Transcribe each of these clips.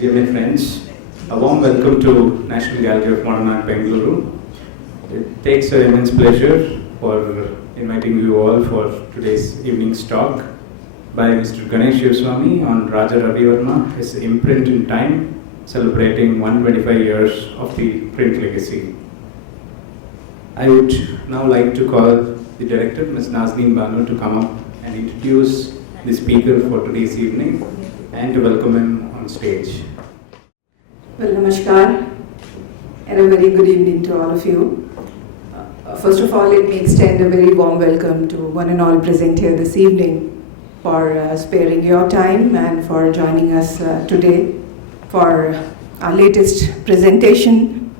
dear friends, a warm welcome to National Gallery of Modern Art, Bengaluru. It takes an immense pleasure for inviting you all for today's evening's talk by Mr. Ganesh Shivaswamy on Raja Ravi Varma, his imprint in time, celebrating 125 years of the print legacy. I would now like to call the director, Ms. Nazneen Banu, to come up and introduce the speaker for today's evening and to welcome him on stage. Well, namaskar and a very good evening to all of you. First of all, let me extend a very warm welcome to one and all present here this evening for sparing your time and for joining us today for our latest presentation,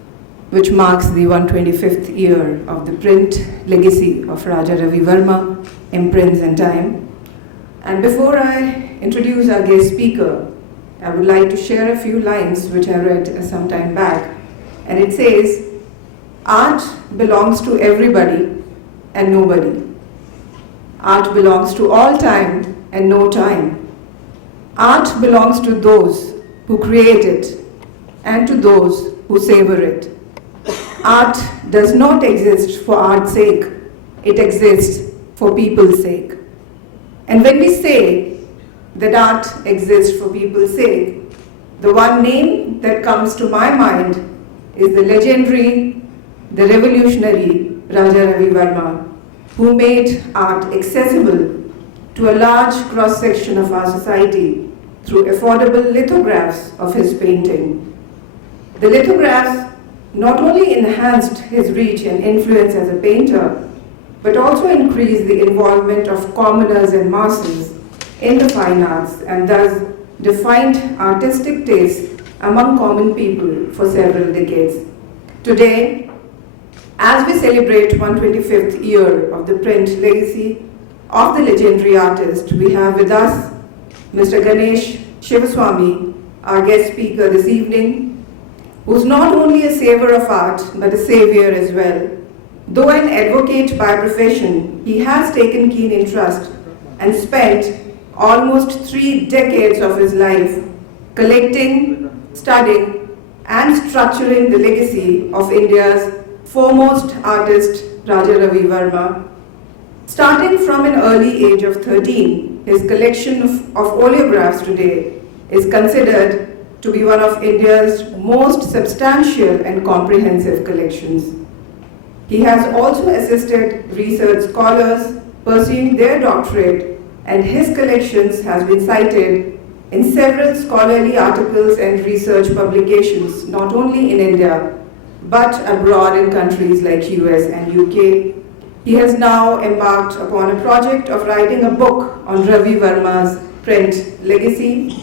which marks the 125th year of the print legacy of Raja Ravi Varma, Imprints and Time. And before I introduce our guest speaker, I would like to share a few lines which I read some time back. And it says, art belongs to everybody and nobody. Art belongs to all time and no time. Art belongs to those who create it and to those who savor it. Art does not exist for art's sake. It exists for people's sake. And when we say that art exists for people's sake, the one name that comes to my mind is the legendary, the revolutionary Raja Ravi Varma, who made art accessible to a large cross-section of our society through affordable lithographs of his painting. The lithographs not only enhanced his reach and influence as a painter, but also increased the involvement of commoners and masses in the fine arts and thus defined artistic taste among common people for several decades. Today, as we celebrate 125th year of the print legacy of the legendary artist, we have with us Mr. Ganesh Shivaswamy, our guest speaker this evening, who's not only a saver of art, but a savior as well. Though an advocate by profession, he has taken keen interest and spent almost 3 decades of his life collecting, studying, and structuring the legacy of India's foremost artist, Raja Ravi Varma. Starting from an early age of 13, his collection of oleographs today is considered to be one of India's most substantial and comprehensive collections. He has also assisted research scholars pursuing their doctorate, and his collections has been cited in several scholarly articles and research publications, not only in India, but abroad in countries like US and UK. He has now embarked upon a project of writing a book on Ravi Varma's print legacy.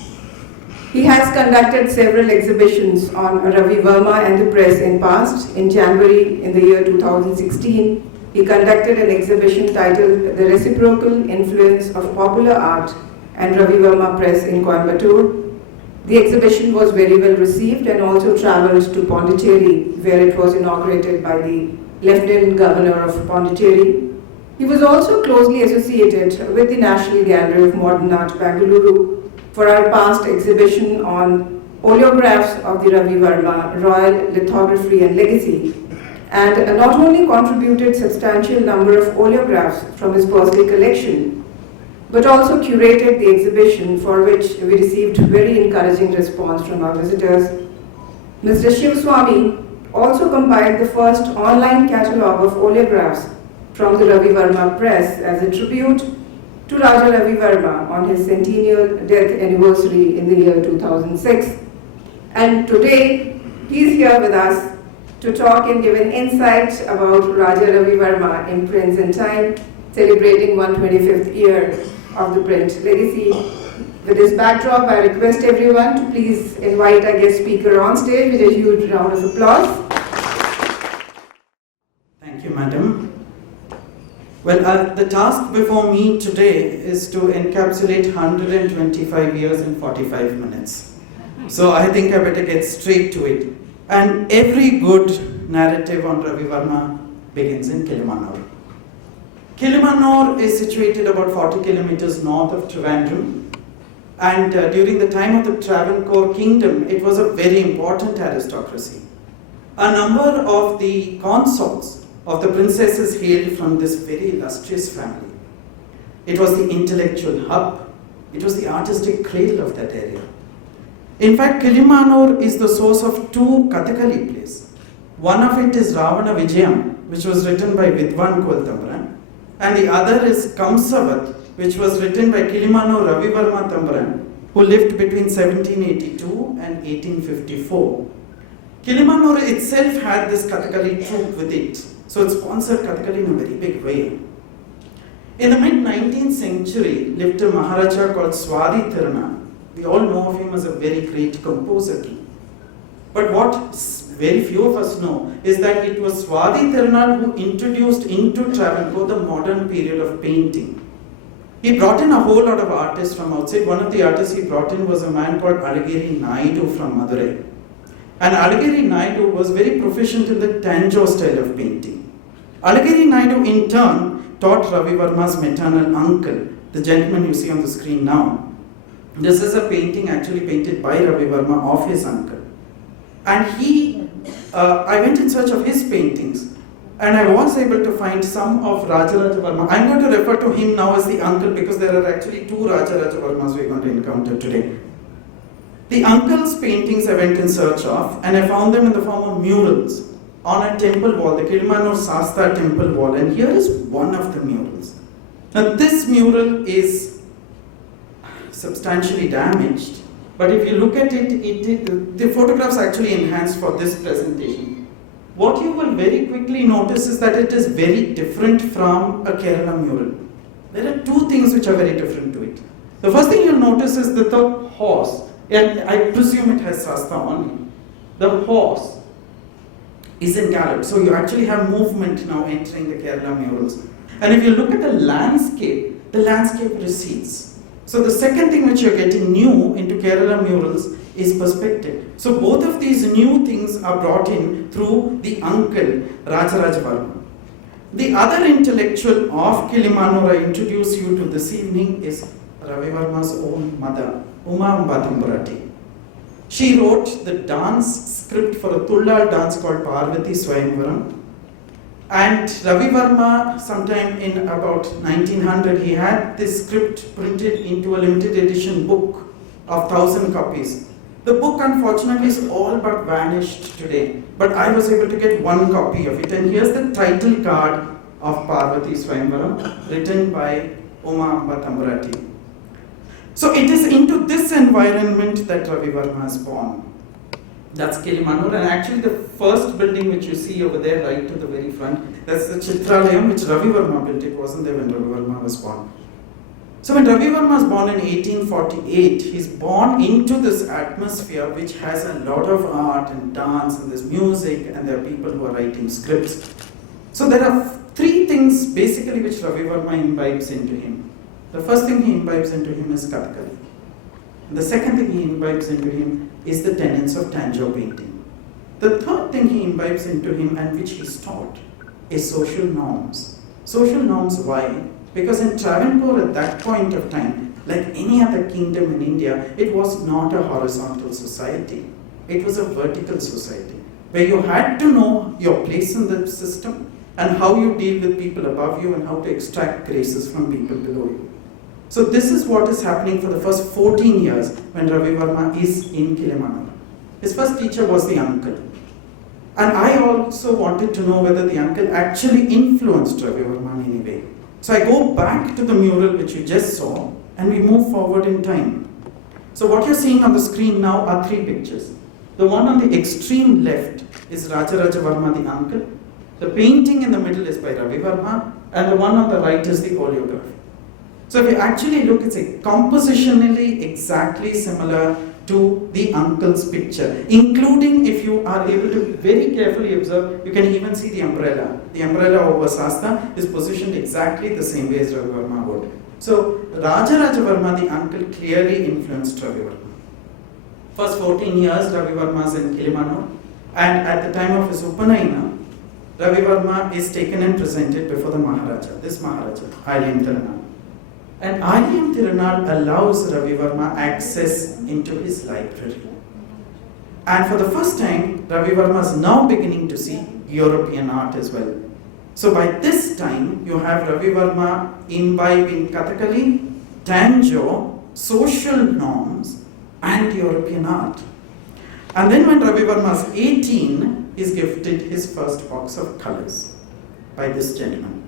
He has conducted several exhibitions on Ravi Varma and the press in past. In January in the year 2016, he conducted an exhibition titled The Reciprocal Influence of Popular Art and Ravi Varma Press in Coimbatore. The exhibition was very well received and also travelled to Pondicherry, where it was inaugurated by the Lieutenant Governor of Pondicherry. He was also closely associated with the National Gallery of Modern Art, Bengaluru, for our past exhibition on oleographs of the Ravi Varma Royal Lithography and Legacy, and not only contributed substantial number of oleographs from his personal collection, but also curated the exhibition, for which we received very encouraging response from our visitors. Mr. Shivaswamy also compiled the first online catalogue of oleographs from the Ravi Varma Press as a tribute to Raja Ravi Varma on his centennial death anniversary in the year 2006. And today, he's here with us to talk and give an insight about Raja Ravi Varma, Imprints and Time, celebrating 125th year of the print legacy. With this backdrop, I request everyone to please invite our guest speaker on stage with a huge round of applause. Thank you, madam. Well, the task before me today is to encapsulate 125 years in 45 minutes. So I think I better get straight to it. And every good narrative on Ravi Varma begins in Kilimanur. Kilimanur is situated about 40 kilometers north of Trivandrum. And during the time of the Travancore kingdom, it was a very important aristocracy. A number of the consorts of the princesses hailed from this very illustrious family. It was the intellectual hub. It was the artistic cradle of that area. In fact, Kilimanur is the source of two Kathakali plays. One of it is Ravana Vijayam, which was written by Vidwan Koil, and the other is Kamsavat, which was written by Kilimanur Ravi Varma Tambaran, who lived between 1782 and 1854. Kilimanur itself had this Kathakali troupe with it, so it sponsored Kathakali in a very big way. In the mid-19th century lived a Maharaja called Swadi Tiruna. We all know of him as a very great composer king. But what very few of us know is that it was Swadi Tiruna who introduced into Travancore the modern period of painting. He brought in a whole lot of artists from outside. One of the artists he brought in was a man called Alagiri Naidu from Madurai. And Alagiri Naidu was very proficient in the Tanjore style of painting. Alagiri Naidu in turn taught Ravi Varma's maternal uncle, the gentleman you see on the screen now. This is a painting actually painted by Ravi Varma of his uncle. And I went in search of his paintings, and I was able to find some of Rajaraja Varma. I'm going to refer to him now as the uncle because there are actually two Rajaraja Varmas we're going to encounter today. The uncle's paintings I went in search of, and I found them in the form of murals on a temple wall, the Kilimanur Sasta temple wall, and here is one of the murals. Now this mural is substantially damaged, but if you look at it, the photographs actually enhanced for this presentation. What you will very quickly notice is that it is very different from a Kerala mural. There are two things which are very different to it. The first thing you'll notice is that the horse, and I presume it has Sasta on it, the horse is in gallop. So you actually have movement now entering the Kerala murals. And if you look at the landscape recedes. So the second thing which you're getting new into Kerala murals is perspective. So both of these new things are brought in through the uncle, Rajaraja Varma. The other intellectual of Kilimanur I introduce you to this evening is Ravi Varma's own mother, Uma Ambatamburati. She wrote the dance script for a Tullal dance called Parvati Swayamvaram. And Ravi Varma, sometime in about 1900, he had this script printed into a limited edition book of 1,000 copies. The book, unfortunately, is all but vanished today. But I was able to get one copy of it. And here's the title card of Parvati Swayamvaram, written by Uma Ambatamburati. So it is into this environment that Ravi Varma is born. That's Kilimanur, and actually the first building which you see over there right to the very front, that's the Chitralayam which Ravi Varma built. It wasn't there when Ravi Varma was born. So when Ravi Varma was born in 1848, he's born into this atmosphere which has a lot of art and dance and there's music and there are people who are writing scripts. So there are three things basically which Ravi Varma imbibes into him. The first thing he imbibes into him is Kathakali. The second thing he imbibes into him is the tenets of Tanjore painting. The third thing he imbibes into him and which he's taught is social norms. Social norms, why? Because in Travancore at that point of time, like any other kingdom in India, it was not a horizontal society. It was a vertical society where you had to know your place in the system and how you deal with people above you and how to extract graces from people below you. So this is what is happening for the first 14 years when Ravi Varma is in Kilimanur. His first teacher was the uncle. And I also wanted to know whether the uncle actually influenced Ravi Varma in any way. So I go back to the mural which you just saw and we move forward in time. So what you're seeing on the screen now are three pictures. The one on the extreme left is Rajaraja Varma the uncle. The painting in the middle is by Ravi Varma and the one on the right is the oleograph. So if you actually look, it's compositionally exactly similar to the uncle's picture, including if you are able to very carefully observe, you can even see the umbrella. The umbrella over Sasta is positioned exactly the same way as Ravi Varma would. So Rajaraja Varma, the uncle, clearly influenced Ravi Varma. First 14 years, Ravi Varma is in Kilimanur, and at the time of his Upanayana, Ravi Varma is taken and presented before the Maharaja, this Maharaja, Hailendra. And Ariyam Tirunal allows Ravi Varma access into his library. And for the first time, Ravi Varma is now beginning to see European art as well. So by this time, you have Ravi Varma imbibing Kathakali, Tanjo, social norms, and European art. And then when Ravi Varma is 18, he is gifted his first box of colors by this gentleman.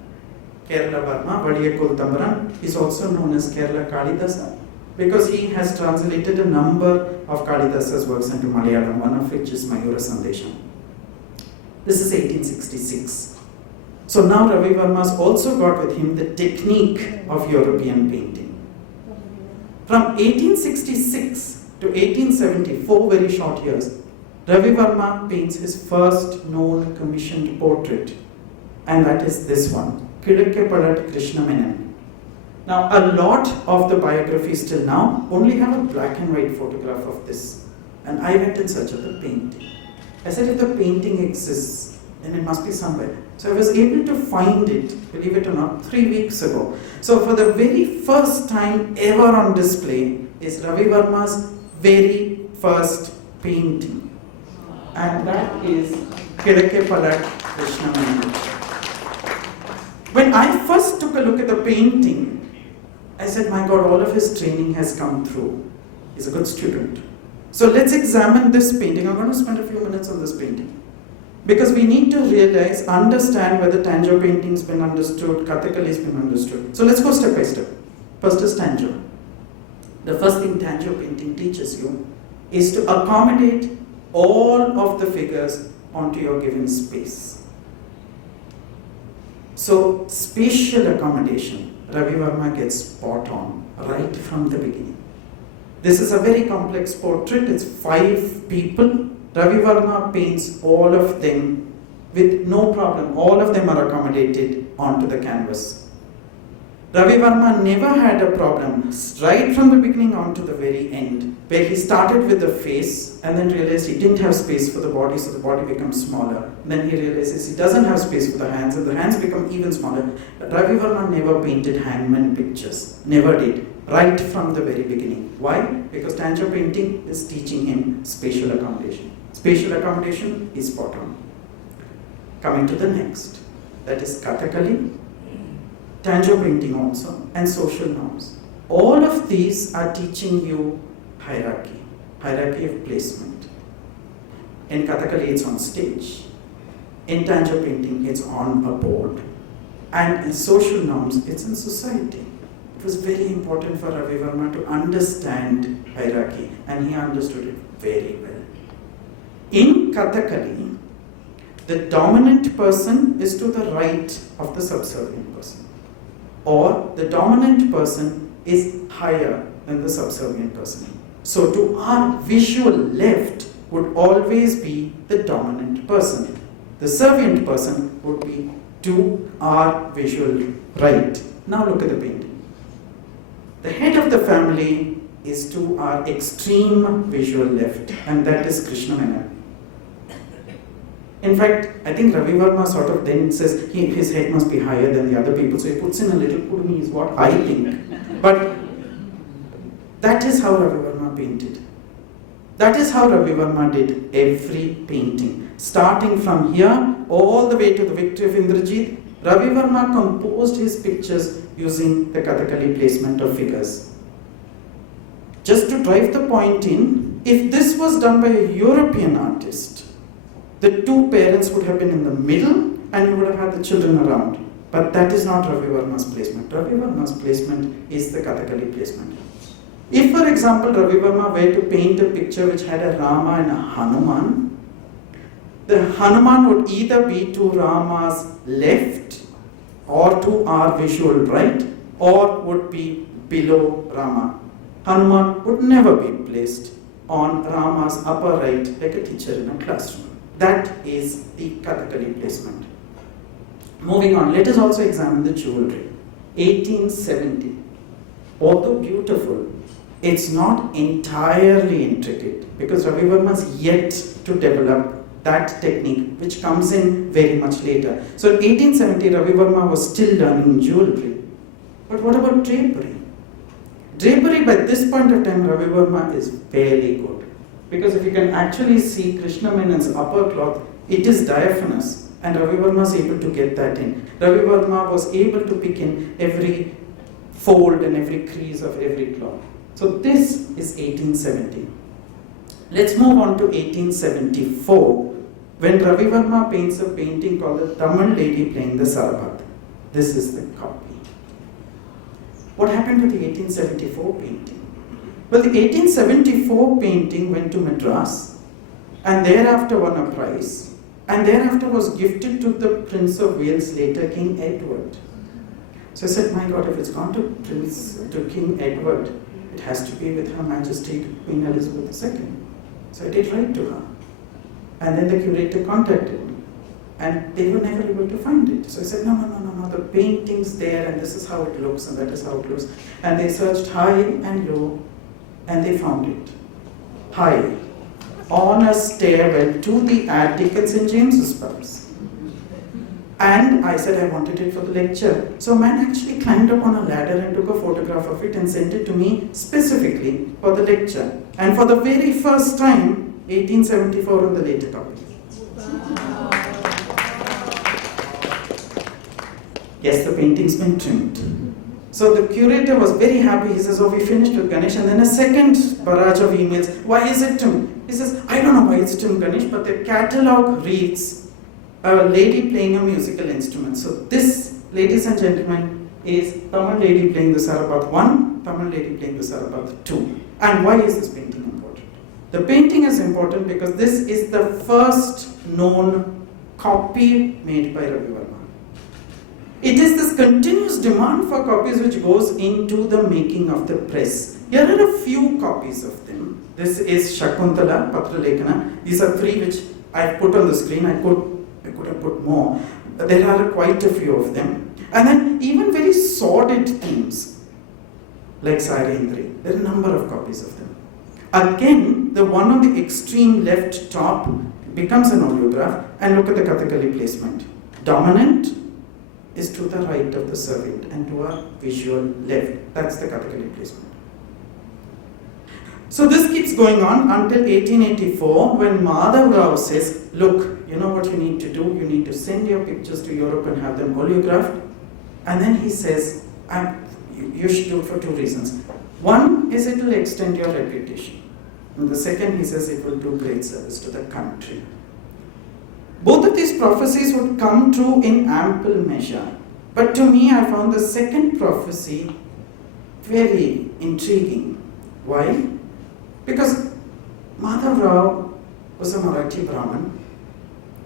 Kerala Varma, Vadiyakul Tambaran, is also known as Kerala Kalidasa because he has translated a number of Kalidasa's works into Malayalam, one of which is Mayura Sandesham. This is 1866. So now Ravi Varma's also got with him the technique of European painting. From 1866 to 1874, very short years, Ravi Varma paints his first known commissioned portrait, and that is this one, Kidakke Palat Krishna Menon. Now, a lot of the biographies till now only have a black and white photograph of this, and I went in search of the painting. I said, if the painting exists, then it must be somewhere. So I was able to find it, believe it or not, 3 weeks ago. So for the very first time ever on display is Ravi Varma's very first painting. And that is Kidakke Palat Krishna Menon. When I first took a look at the painting, I said, my God, all of his training has come through. He's a good student. So let's examine this painting. I'm going to spend a few minutes on this painting. Because we need to realize, understand whether Tanjo painting has been understood, Kathakali has been understood. So let's go step by step. First is Tanjo. The first thing Tanjo painting teaches you is to accommodate all of the figures onto your given space. So spatial accommodation, Ravi Varma gets spot on right from the beginning. This is a very complex portrait. It's 5 people. Ravi Varma paints all of them with no problem. All of them are accommodated onto the canvas. Ravi Varma never had a problem right from the beginning on to the very end, where he started with the face and then realized he didn't have space for the body, so the body becomes smaller. And then he realizes he doesn't have space for the hands, and the hands become even smaller. But Ravi Varma never painted hangman pictures, never did, right from the very beginning. Why? Because Tanjo painting is teaching him spatial accommodation. Spatial accommodation is spot on. Coming to the next, that is Kathakali, Tanjo painting also, and social norms. All of these are teaching you hierarchy of placement. In Kathakali, it's on stage. In Tanjo painting, it's on a board. And in social norms, it's in society. It was very important for Ravi Varma to understand hierarchy, and he understood it very well. In Kathakali, the dominant person is to the right of the subservient person, or the dominant person is higher than the subservient person. So to our visual left would always be the dominant person. The servient person would be to our visual right. Now look at the painting. The head of the family is to our extreme visual left, and that is Krishna Menon. In fact, I think Ravi Varma sort of then says his head must be higher than the other people, so he puts in a little kudumi, is what I think. But that is how Ravi Varma painted. That is how Ravi Varma did every painting. Starting from here, all the way to the victory of Indrajit, Ravi Varma composed his pictures using the Kathakali placement of figures. Just to drive the point in, if this was done by a European artist, the 2 parents would have been in the middle and you would have had the children around. But that is not Ravi Varma's placement. Ravi Varma's placement is the Kathakali placement. If, for example, Ravi Varma were to paint a picture which had a Rama and a Hanuman, the Hanuman would either be to Rama's left or to our visual right, or would be below Rama. Hanuman would never be placed on Rama's upper right like a teacher in a classroom. That is the Kathakali placement. Moving on, let us also examine the jewelry. 1870. Although beautiful, it's not entirely intricate because Ravi Varma is yet to develop that technique, which comes in very much later. So in 1870, Ravi Varma was still learning jewelry. But what about drapery? Drapery by this point of time, Ravi Varma is fairly good. Because if you can actually see Krishna Menon's upper cloth, it is diaphanous. And Ravi Varma is able to get that in. Ravi Varma was able to pick in every fold and every crease of every cloth. So this is 1870. Let's move on to 1874, when Ravi Varma paints a painting called The Tamil Lady Playing the Sarabat. This is the copy. What happened to the 1874 painting? Well, the 1874 painting went to Madras and thereafter won a prize, and thereafter was gifted to the Prince of Wales, later King Edward. So I said, my God, if it's gone to King Edward, it has to be with Her Majesty Queen Elizabeth II. So I did write to her. And then the curator contacted me. And they were never able to find it. So I said, no, the painting's there and this is how it looks and that is how it looks. And they searched high and low and they found it. High, on a stairwell to the attic at St. James's Palace. And I said I wanted it for the lecture. So a man actually climbed up on a ladder and took a photograph of it and sent it to me specifically for the lecture. And for the very first time, 1874 on the later copy. Yes, the painting's been trimmed. So the curator was very happy. He says, oh, we finished with Ganesh. And then a second barrage of emails. Why is it trimmed? He says, I don't know why it's trimmed, Ganesh, but the catalogue reads a lady playing a musical instrument. So this, ladies and gentlemen, is Tamil Lady Playing the Sarabat 1, Tamil Lady Playing the Sarabat 2. And why is this painting important? The painting is important because this is the first known copy made by Ravi Varma. It is this continuous demand for copies which goes into the making of the press. Here are a few copies of them. This is Shakuntala, Patra Lekana. These are three which I put on the screen. I could have put more. There are quite a few of them. And then even very sordid themes, like Sairendri. There are a number of copies of them. Again, the one on the extreme left top becomes an oleograph, and look at the Kathakali placement. Dominant is to the right of the servant and to our visual left. That's the Kathakali placement. So this keeps going on until 1884, when Madhav Rao says, look, you know what you need to do? You need to send your pictures to Europe and have them oleographed. And then he says, you should do it for two reasons. One is it will extend your reputation. And the second, he says, it will do great service to the country. Both of these prophecies would come true in ample measure. But to me, I found the second prophecy very intriguing. Why? Because Madhav Rao was a Marathi Brahmin.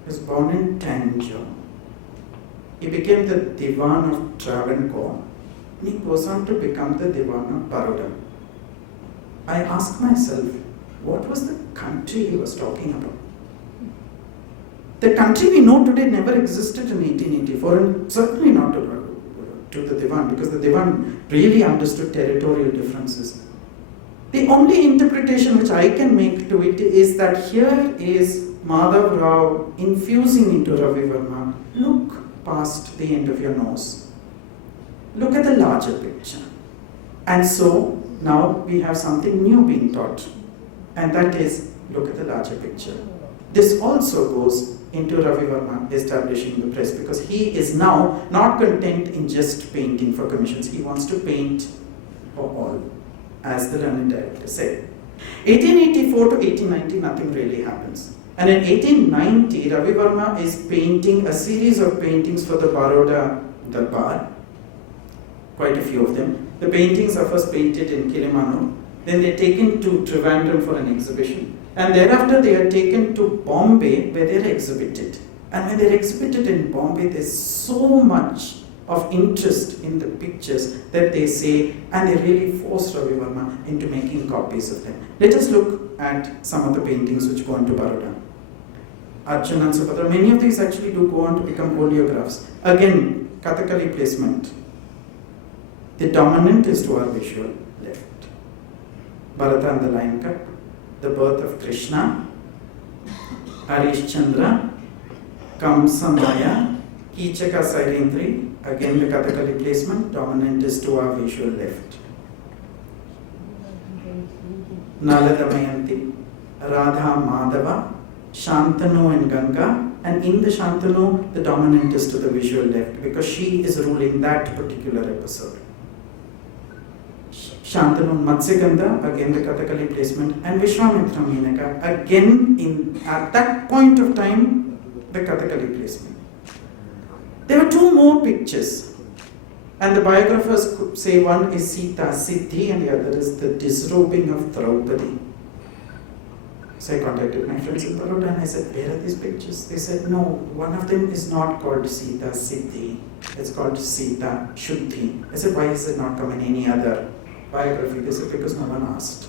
He was born in Tanjore. He became the Diwan of Travancore. And he goes on to become the Diwan of Baroda. I asked myself, what was the country he was talking about? The country we know today never existed in 1884, and certainly not to the Diwan, because the Diwan really understood territorial differences. The only interpretation which I can make to it is that here is Madhav Rao infusing into Ravi Varma, look past the end of your nose. Look at the larger picture. And so now we have something new being taught, and that is, look at the larger picture. This also goes into Ravi Varma establishing the press, because he is now not content in just painting for commissions. He wants to paint for all, as the learned director said. 1884 to 1890, nothing really happens. And in 1890, Ravi Varma is painting a series of paintings for the Baroda Darbar, quite a few of them. The paintings are first painted in Kilimanu, then they're taken to Trivandrum for an exhibition. And thereafter they are taken to Bombay, where they are exhibited. And when they are exhibited in Bombay, there's so much of interest in the pictures that they say, and they really force Ravi Varma into making copies of them. Let us look at some of the paintings which go into Baroda. Arjuna and Subhadra, many of these actually do go on to become oleographs. Again, Kathakali placement. The dominant is to our visual left. Bharata and the Lion Cup. The Birth of Krishna, Harish Chandra, Kamsa Maya, Kichaka Sairendri, again the Kathakali placement, dominant is to our visual left. Nala Damayanti, Radha Madhava, Shantanu and Ganga, and in the Shantanu, the dominant is to the visual left because she is ruling that particular episode. Shantanu and Matsyagandha, again the Kathakali placement, and Vishwamitra Menaka, again at that point of time, the Kathakali placement. There were two more pictures, and the biographers could say one is Sita Siddhi and the other is the disrobing of Draupadi. So I contacted my friends in Baroda and I said, where are these pictures? They said, no, one of them is not called Sita Siddhi, it's called Sita Shuddhi. I said, why is it not come in any other biography? They said, because no one asked.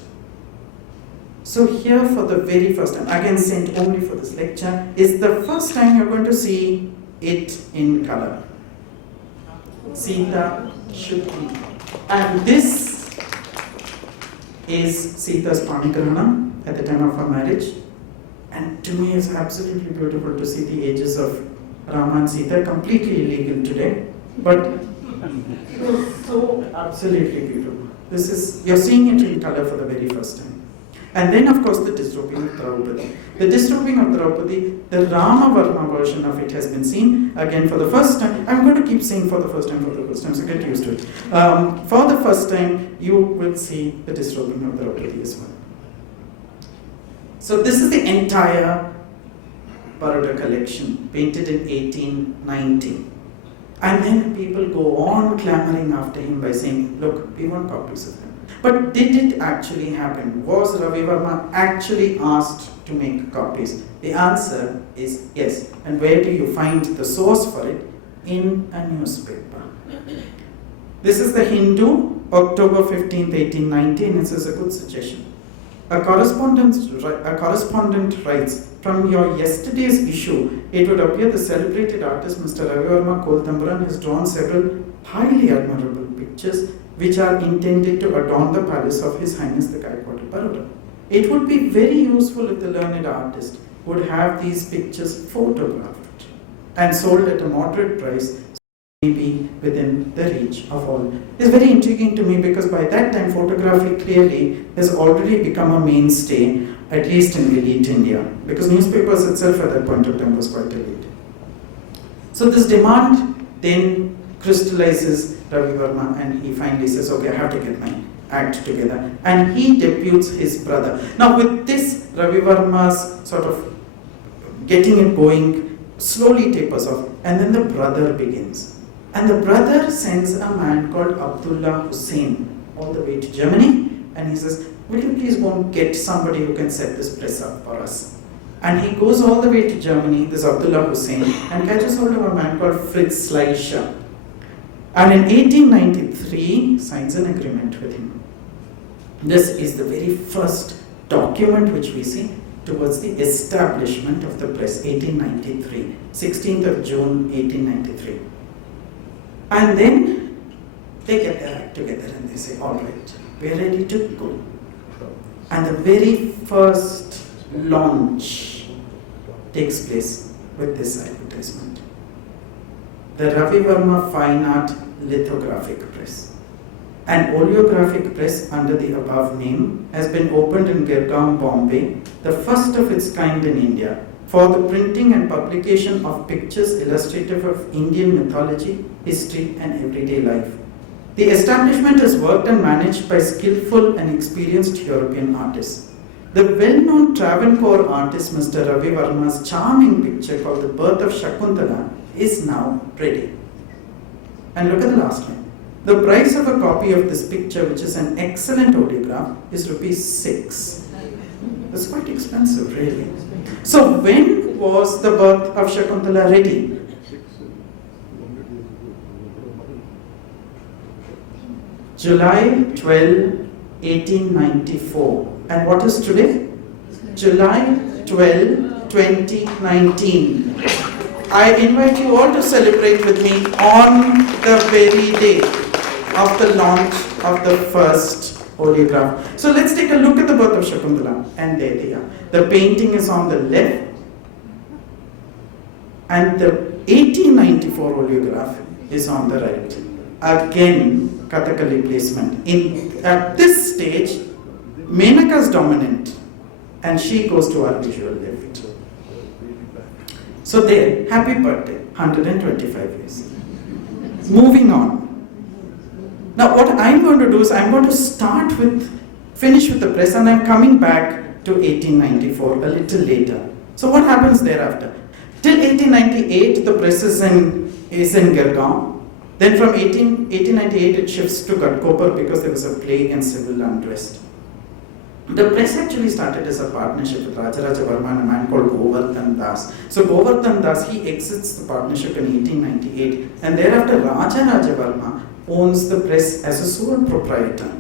So here for the very first time, again sent only for this lecture, is the first time you're going to see it in color. Sita Shuddhi. And this is Sita's Panikarana at the time of her marriage. And to me it's absolutely beautiful to see the ages of Rama and Sita, completely illegal today, but so absolutely beautiful. This is, you're seeing it in color for the very first time. And then of course the disrobing of Draupadi. The disrobing of Draupadi, the Ravi Varma version of it has been seen again for the first time. I'm going to keep saying for the first time, so get used to it. For the first time, you will see the disrobing of Draupadi as well. So this is the entire Baroda collection, painted in 1890. And then people go on clamoring after him by saying, look, we want copies of them. But did it actually happen? Was Ravi Varma actually asked to make copies? The answer is yes. And where do you find the source for it? In a newspaper. This is the Hindu, October 15th, 1890, and it says a good suggestion. A correspondent writes, from your yesterday's issue, it would appear the celebrated artist Mr. Ravi Varma Koltamburan has drawn several highly admirable pictures which are intended to adorn the palace of His Highness the Gaikwad of Baroda. It would be very useful if the learned artist would have these pictures photographed and sold at a moderate price, maybe within the reach of all. It's very intriguing to me because by that time photography clearly has already become a mainstay, at least in elite India, because newspapers itself at that point of time was quite elite. So this demand then crystallizes Ravi Varma and he finally says, okay, I have to get my act together. And he deputes his brother. Now with this, Ravi Varma's sort of getting it going slowly tapers off, and then the brother begins. And the brother sends a man called Abdullah Hussain all the way to Germany, and he says, will you please go and get somebody who can set this press up for us? And he goes all the way to Germany, this Abdullah Hussain, and catches hold of a man called Fritz Schleicher. And in 1893, signs an agreement with him. This is the very first document which we see towards the establishment of the press, 1893, 16th of June, 1893. And then they get their act together and they say, all right, we're ready to go. And the very first launch takes place with this advertisement. The Ravi Varma Fine Art Lithographic Press. An oleographic press under the above name has been opened in Girgaon, Bombay, the first of its kind in India, for the printing and publication of pictures illustrative of Indian mythology, history and everyday life. The establishment is worked and managed by skillful and experienced European artists. The well-known Travancore artist Mr. Ravi Varma's charming picture called The Birth of Sakoontala is now ready. And look at the last line. The price of a copy of this picture, which is an excellent oleograph, is ₹6. That's quite expensive, really. So when was The Birth of Sakoontala ready? July 12, 1894. And what is today? July 12, 2019. I invite you all to celebrate with me on the very day of the launch of the first oleograph. So let's take a look at The Birth of Sakoontala. And there they are. The painting is on the left. And the 1894 oleograph is on the right. Again, Kathakali placement. At this stage, Menaka's dominant, and she goes to our visual left. So there, happy birthday, 125 years. Moving on. Now what I'm going to do is I'm going to finish with the press, and I'm coming back to 1894, a little later. So what happens thereafter? Till 1898, the press is in Girgaon. Then from 1898, it shifts to Ghatkopar because there was a plague and civil unrest. The press actually started as a partnership with Rajaraja Varma and a man called Govardhan Das. So Govardhan Das, he exits the partnership in 1898, and thereafter Rajaraja Varma owns the press as a sole proprietor.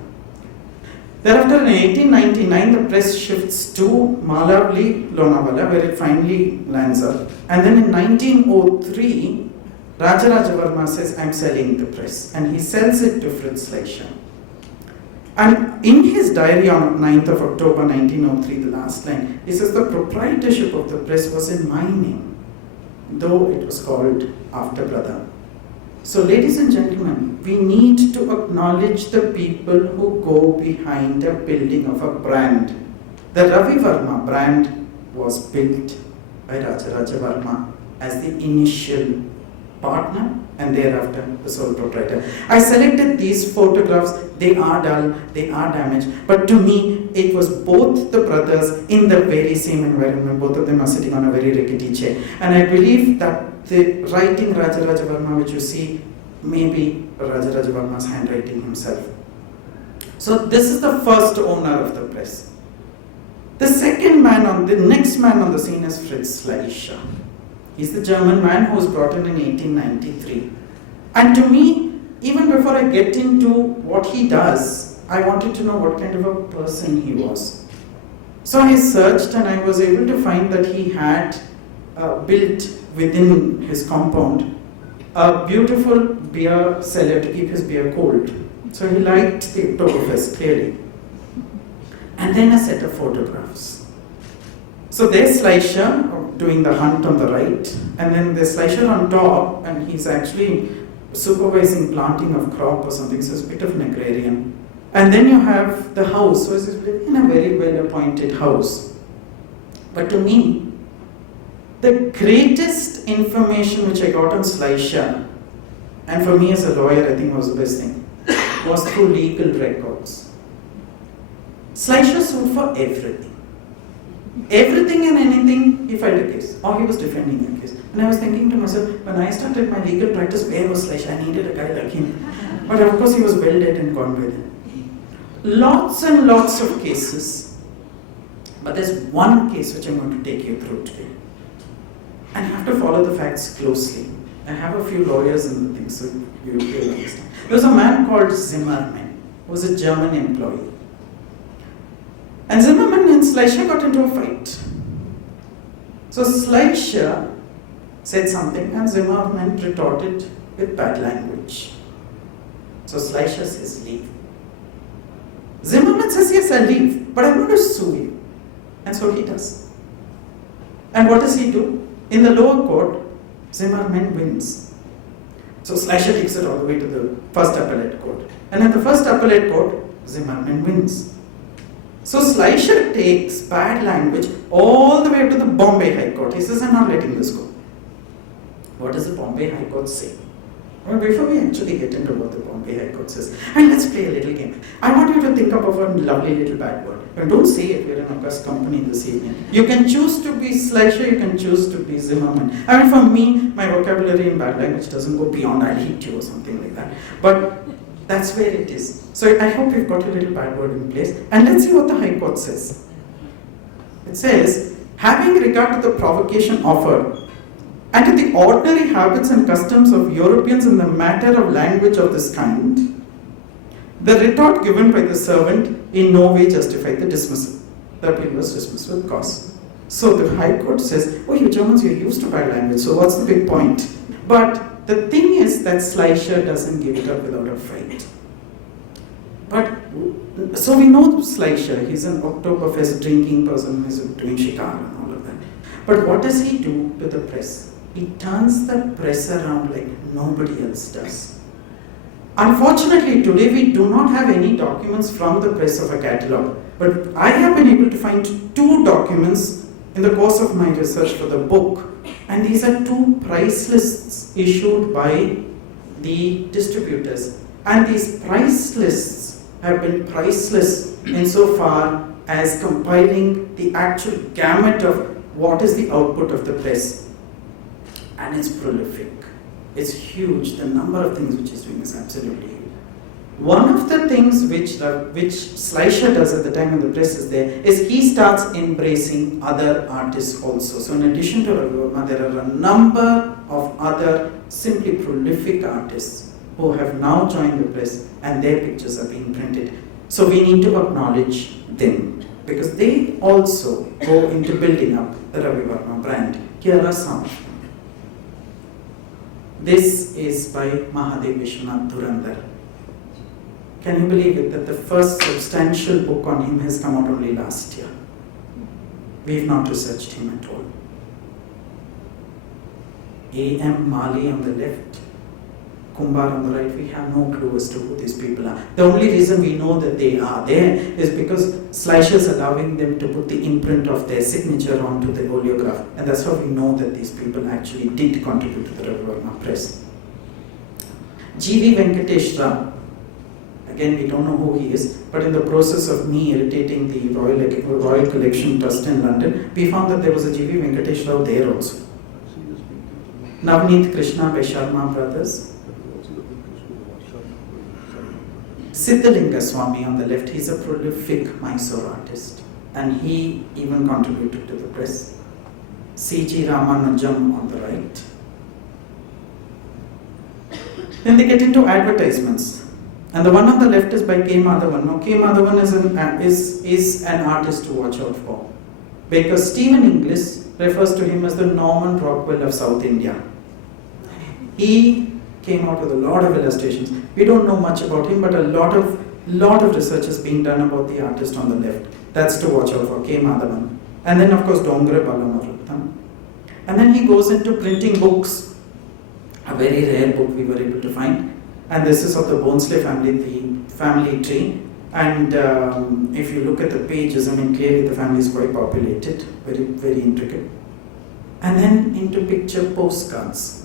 Thereafter in 1899, the press shifts to Malavli, Lonavala, where it finally lands up. And then in 1903, Rajaraja Varma says, I'm selling the press. And he sells it to Fritz Fleischer. And in his diary on 9th of October 1903, the last line, he says the proprietorship of the press was in my name, though it was called after brother. So ladies and gentlemen, we need to acknowledge the people who go behind a building of a brand. The Ravi Varma brand was built by Rajaraja Varma as the initial partner and thereafter the sole proprietor. I selected these photographs. They are dull, they are damaged, but to me it was both the brothers in the very same environment. Both of them are sitting on a very rickety chair, and I believe that the writing Rajaraja Varma which you see may be Rajaraja Varma's handwriting himself. So this is the first owner of the press. The next man on the scene is Fritz Fleischer. He's the German man who was brought in 1893. And to me, even before I get into what he does, I wanted to know what kind of a person he was. So I searched and I was able to find that he had built within his compound a beautiful beer cellar to keep his beer cold. So he liked the Oktoberfest clearly. And then a set of photographs. So there's Fleischer doing the hunt on the right, and then there's Fleischer on top, and he's actually supervising planting of crop or something, so it's a bit of an agrarian. And then you have the house, so he's living in a very well-appointed house. But to me, the greatest information which I got on Fleischer, and for me as a lawyer I think was the best thing, was through legal records. Fleischer sued for everything. Everything and anything he filed a case, or he was defending a case. And I was thinking to myself, when I started my legal practice, where was Fleischer? I needed a guy like him. But of course he was well dead and gone by then. Lots and lots of cases. But there's one case which I'm going to take you through today. And you have to follow the facts closely. I have a few lawyers in the thing, so you will understand. There was a man called Zimmermann, who was a German employee. And Zimmermann and Fleischer got into a fight. So Fleischer said something and Zimmermann retorted with bad language. So Fleischer says, leave. Zimmermann says, yes, I'll leave, but I'm going to sue you. And so he does. And what does he do? In the lower court, Zimmermann wins. So Fleischer takes it all the way to the first appellate court. And at the first appellate court, Zimmermann wins. So Fleischer takes bad language all the way to the Bombay High Court. He says, I'm not letting this go. What does the Bombay High Court say? Well, before we actually get into what the Bombay High Court says, and let's play a little game. I want you to think of a lovely little bad word. But don't say it, we're in August company this evening. You can choose to be Fleischer, you can choose to be Zimmermann. I mean, for me, my vocabulary in bad language doesn't go beyond I'll hit you or something like that. But that's where it is. So I hope you've got a little bad word in place. And let's see what the High Court says. It says, having regard to the provocation offered, and to the ordinary habits and customs of Europeans in the matter of language of this kind, the retort given by the servant in no way justified the dismissal. The appeal was dismissed with cause. So the High Court says, oh, you Germans, you're used to bad language, so what's the big point? But the thing is that Fleischer doesn't give it up without a fight. But, so we know Fleischer, he's an Oktoberfest drinking person, he's doing shikar and all of that. But what does he do to the press? He turns the press around like nobody else does. Unfortunately, today we do not have any documents from the press of a catalogue, but I have been able to find 2 documents in the course of my research for the book, and these are 2 price lists issued by the distributors. And these price lists have been priceless insofar as compiling the actual gamut of what is the output of the press. And it's prolific. It's huge. The number of things which it's doing is absolutely huge. One of the things which Schleicher does at the time when the press is there is he starts embracing other artists also. So in addition to Ravi Varma, there are a number of other simply prolific artists who have now joined the press and their pictures are being printed. So we need to acknowledge them because they also go into building up the Ravi Varma brand. Here are some. This is by Mahadev Vishwanath Dhurandhar. Can you believe it that the first substantial book on him has come out only last year? We've not researched him at all. A.M. Mali on the left, Kumbar on the right, we have no clue as to who these people are. The only reason we know that they are there is because Schleicher is allowing them to put the imprint of their signature onto the oleograph. And that's how we know that these people actually did contribute to the Ravi Varma press. G.V. Venkatesh Rao. Again, we don't know who he is, but in the process of me irritating the Royal Collection Trust in London, we found that there was a G.V. Venkatesh Rao there also. Navneet Krishna by Sharma Brothers. Siddhalinga Swami on the left, he's a prolific Mysore artist and he even contributed to the press. C.G. Ramanujam on the right. Then they get into advertisements. And the one on the left is by K. Madhavan. Now K. Madhavan is an artist to watch out for because Stephen Inglis refers to him as the Norman Rockwell of South India. He came out with a lot of illustrations. We don't know much about him, but a lot of research is being done about the artist on the left. That's to watch out for, K. Madhavan. And then of course Dongre Balamaruttam. And then he goes into printing books. A very rare book we were able to find. And this is of the Bonesley family, the family tree. And if you look at the pages, I mean clearly the family is quite populated, very, very intricate. And then into picture postcards.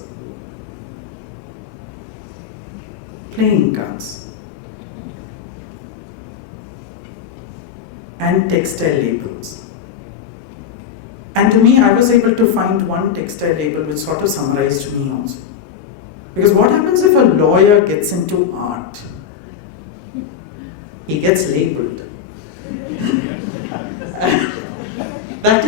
Playing cards and textile labels. And to me, I was able to find one textile label which sort of summarized me also. Because what happens if a lawyer gets into art? He gets labeled. That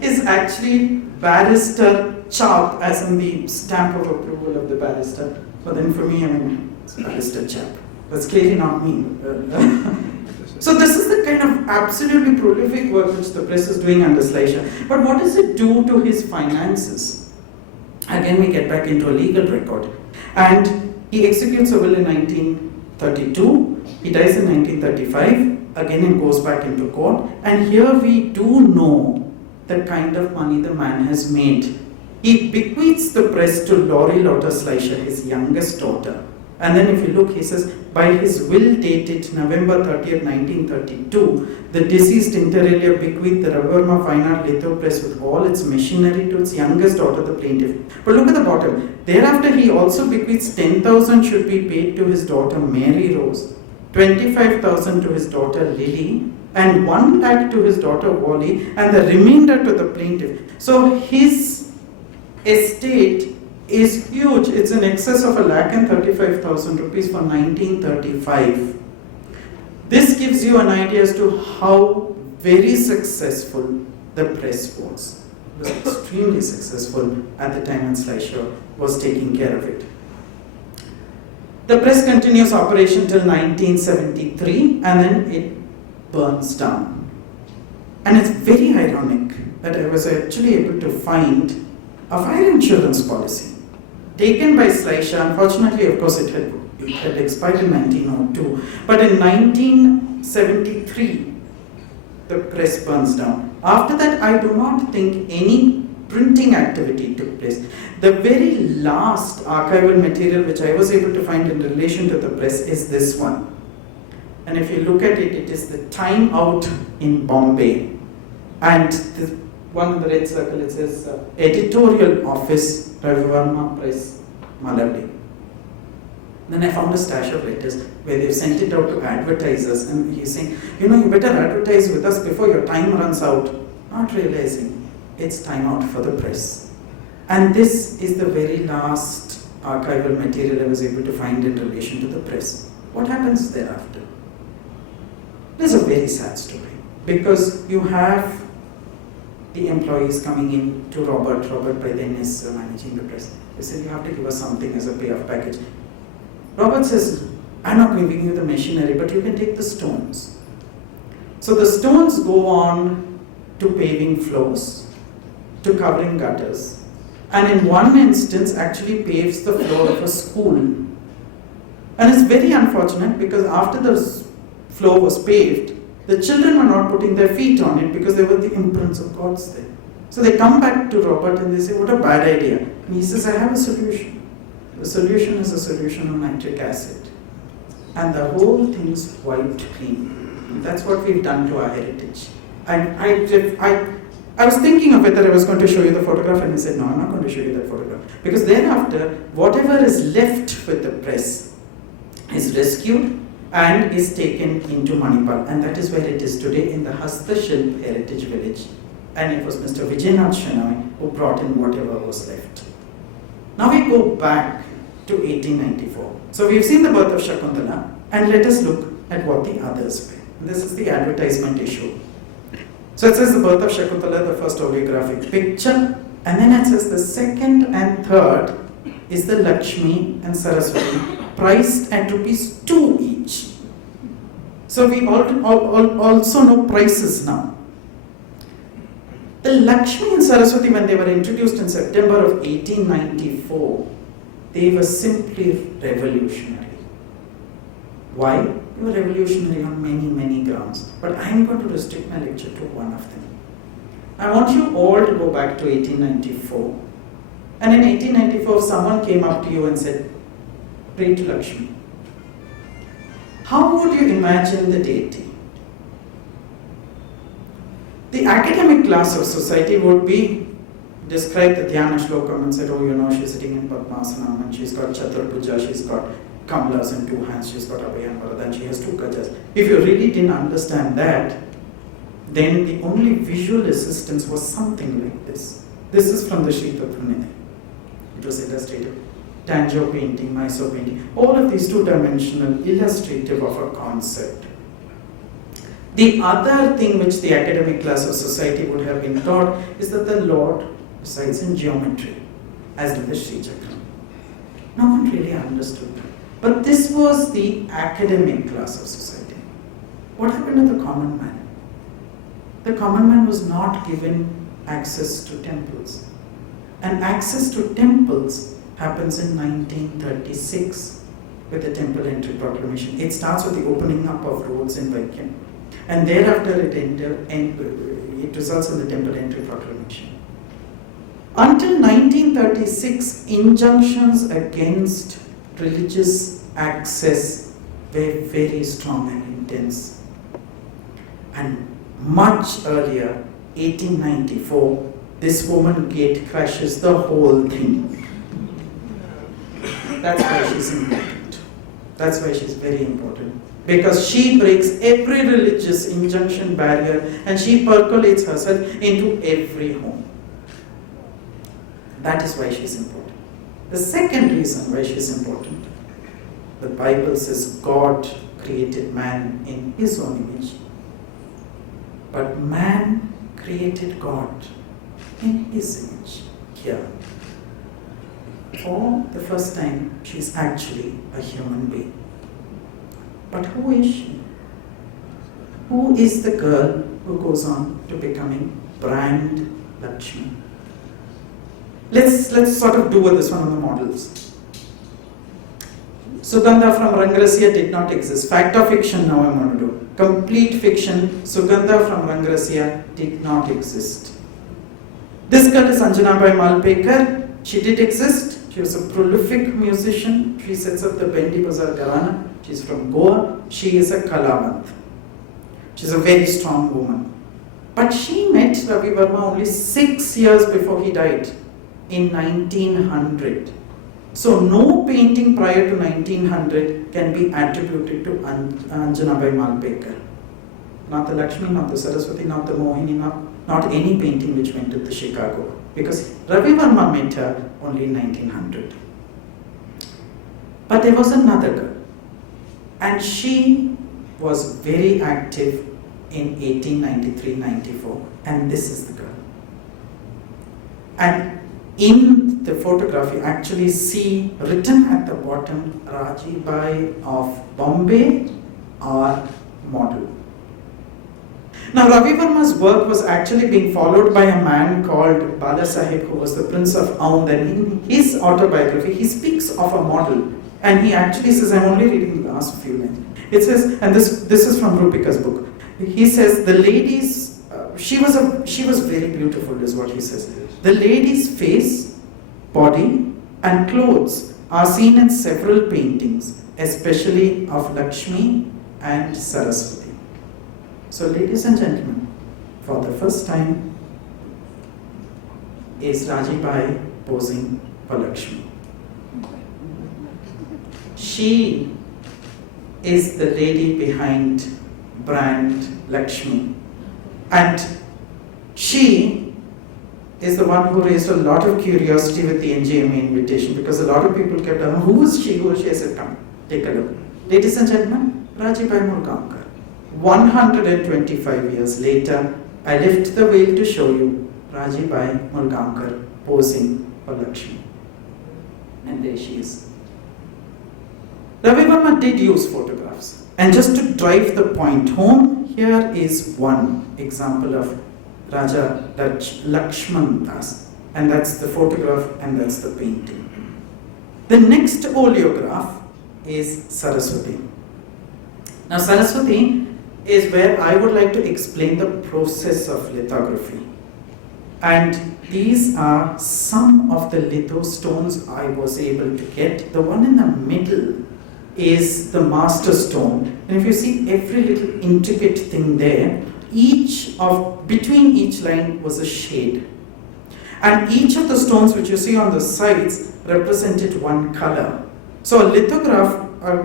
is actually barrister chap, as in the stamp of approval of the barrister. But then for me, I mean, it's barrister chap. That's clearly not me. So this is the kind of absolutely prolific work which the press is doing under Schleicher. But what does it do to his finances? Again, we get back into a legal record. And he executes a will in 1932. He dies in 1935. Again, it goes back into court. And here we do know the kind of money the man has made. He bequeaths the press to Laurie Lotta Schleicher, his youngest daughter. And then if you look, he says, by his will dated November 30th, 1932, the deceased inter alia bequeathed the Ravi Varma Fine Art Litho Press with all its machinery to its youngest daughter, the plaintiff. But look at the bottom. Thereafter, he also bequeaths 10,000 should be paid to his daughter Mary Rose, 25,000 to his daughter Lily, and 1 lakh to his daughter Wally, and the remainder to the plaintiff. So his estate is huge. It's in excess of 1,35,000 rupees for 1935. This gives you an idea as to how very successful the press was. It was extremely successful at the time when Schleicher was taking care of it. The press continues operation till 1973 and then it burns down. And it's very ironic that I was actually able to find a fire insurance policy taken by Schleicher. Unfortunately, of course, it had expired in 1902. But in 1973, the press burns down. After that, I do not think any printing activity took place. The very last archival material which I was able to find in relation to the press is this one. And if you look at it, it is the Time Out in Bombay. And this one in the red circle, it says Editorial Office, Ravi Varma Press, Maladi. Then I found a stash of letters where they've sent it out to advertisers, and he's saying, you better advertise with us before your time runs out. Not realizing it's time out for the press. And this is the very last archival material I was able to find in relation to the press. What happens thereafter? It's a very sad story, because you have the employees coming in to Robert. Robert by then is managing the press. They said, you have to give us something as a payoff package. Robert says, I'm not giving you the machinery, but you can take the stones. So the stones go on to paving floors, to covering gutters, and in one instance actually paves the floor of a school. And it's very unfortunate, because after the floor was paved, the children were not putting their feet on it because there were the imprints of gods there. So they come back to Robert and they say, what a bad idea. And he says, I have a solution. The solution is a solution of nitric acid. And the whole thing's wiped clean. And that's what we've done to our heritage. And I was thinking of whether I was going to show you the photograph, and I said, no, I'm not going to show you that photograph. Because thereafter, whatever is left with the press is rescued and is taken into Manipal. And that is where it is today, in the Hastashilp Heritage Village. And it was Mr. Vijaynath Shenoy who brought in whatever was left. Now we go back to 1894. So we've seen the birth of Shakuntala, and let us look at what the others were. And this is the advertisement issue. So it says the birth of Shakuntala, the first oleographic picture, and then it says the second and third is the Lakshmi and Saraswati, priced at ₹2 each. So we also know prices now. The Lakshmi and Saraswati, when they were introduced in September of 1894, they were simply revolutionary. Why? They were revolutionary on many, many grounds. But I am going to restrict my lecture to one of them. I want you all to go back to 1894. And in 1894, someone came up to you and said, pray to Lakshmi. How would you imagine the deity? The academic class of society would be described the Dhyana Shlokam and said, oh, she's sitting in Padmasanam and she's got Chaturabhuja, she's got Kamalas in 2 hands, she's got Abhay and Varada, and she has 2 gajas. If you really didn't understand that, then the only visual assistance was something like this. This is from the Shrita Prunidhi. It was illustrated. Tanjo painting, Mysore painting, all of these 2-dimensional, illustrative of a concept. The other thing which the academic class of society would have been taught is that the Lord resides in geometry, as did the Sri Chakra. No one really understood that. But this was the academic class of society. What happened to the common man? The common man was not given access to temples. And access to temples happens in 1936 with the Temple Entry Proclamation. It starts with the opening up of roads in Vaikkyam. And thereafter it results in the Temple Entry Proclamation. Until 1936, injunctions against religious access were very strong and intense. And much earlier, 1894, this woman gate crashes the whole thing. That's why she's important. That's why she's very important. Because she breaks every religious injunction barrier and she percolates herself into every home. That is why she's important. The second reason why she's important, the Bible says God created man in his own image. But man created God in his image here. For the first time, she's actually a human being. But who is she? Who is the girl who goes on to becoming brand Lakshmi? Let's sort of do this one on the models. Sugandha from Rangrasiya did not exist. Fact or fiction now I'm going to do. Complete fiction, Sugandha from Rangrasiya did not exist. This girl is Anjanabai Malpekar. She did exist. She was a prolific musician. She sets up the Bendi Bazaar Gharana. She's from Goa. She is a Kalavant. She's a very strong woman. But she met Ravi Varma only 6 years before he died, in 1900. So no painting prior to 1900 can be attributed to Anjanabai Malpekar. Not the Lakshmi, not the Saraswati, not the Mohini, not any painting which went to the Chicago. Because Ravi Varma met her only in 1900. But there was another girl. And she was very active in 1893-94. And this is the girl. And in the photograph, you actually see written at the bottom, Rajibai of Bombay or model. Now, Ravi Varma's work was actually being followed by a man called Bala Sahib, who was the Prince of Aund. And in his autobiography, he speaks of a model. And he actually says, I'm only reading the last few lines. It says, and this is from Rupika's book. He says, the lady's, she was very beautiful, is what he says. The lady's face, body, and clothes are seen in several paintings, especially of Lakshmi and Saraswati. So, ladies and gentlemen, for the first time is Rajibai posing for Lakshmi. She is the lady behind brand Lakshmi, and she is the one who raised a lot of curiosity with the NGMA invitation, because a lot of people kept asking, who is she? Who is she? I said, come, take a look. Ladies and gentlemen, Rajibai Mulgaonkar. 125 years later, I lift the veil to show you Rajibai Mulgaonkar posing for Lakshmi. And there she is. Ravi Varma did use photographs. And just to drive the point home, here is one example of Raja Lakshman Das. And that's the photograph and that's the painting. The next oleograph is Saraswati. Now, Saraswati is where I would like to explain the process of lithography. And these are some of the litho stones I was able to get. The one in the middle is the master stone. And if you see every little intricate thing there, between each line was a shade. And each of the stones which you see on the sides represented one color. So a lithograph, a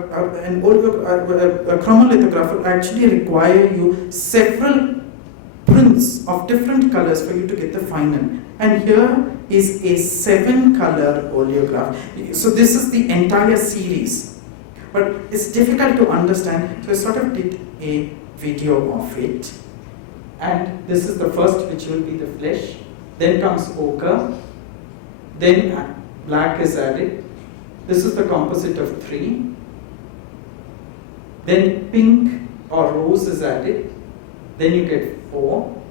chromolithograph will actually require you several prints of different colors for you to get the final. And here is a 7-color oleograph. So this is the entire series. But it's difficult to understand, so I sort of did a video of it. And this is the first, which will be the flesh. Then comes ochre. Then black is added. This is the composite of 3. Then pink or rose is added. Then you get 4.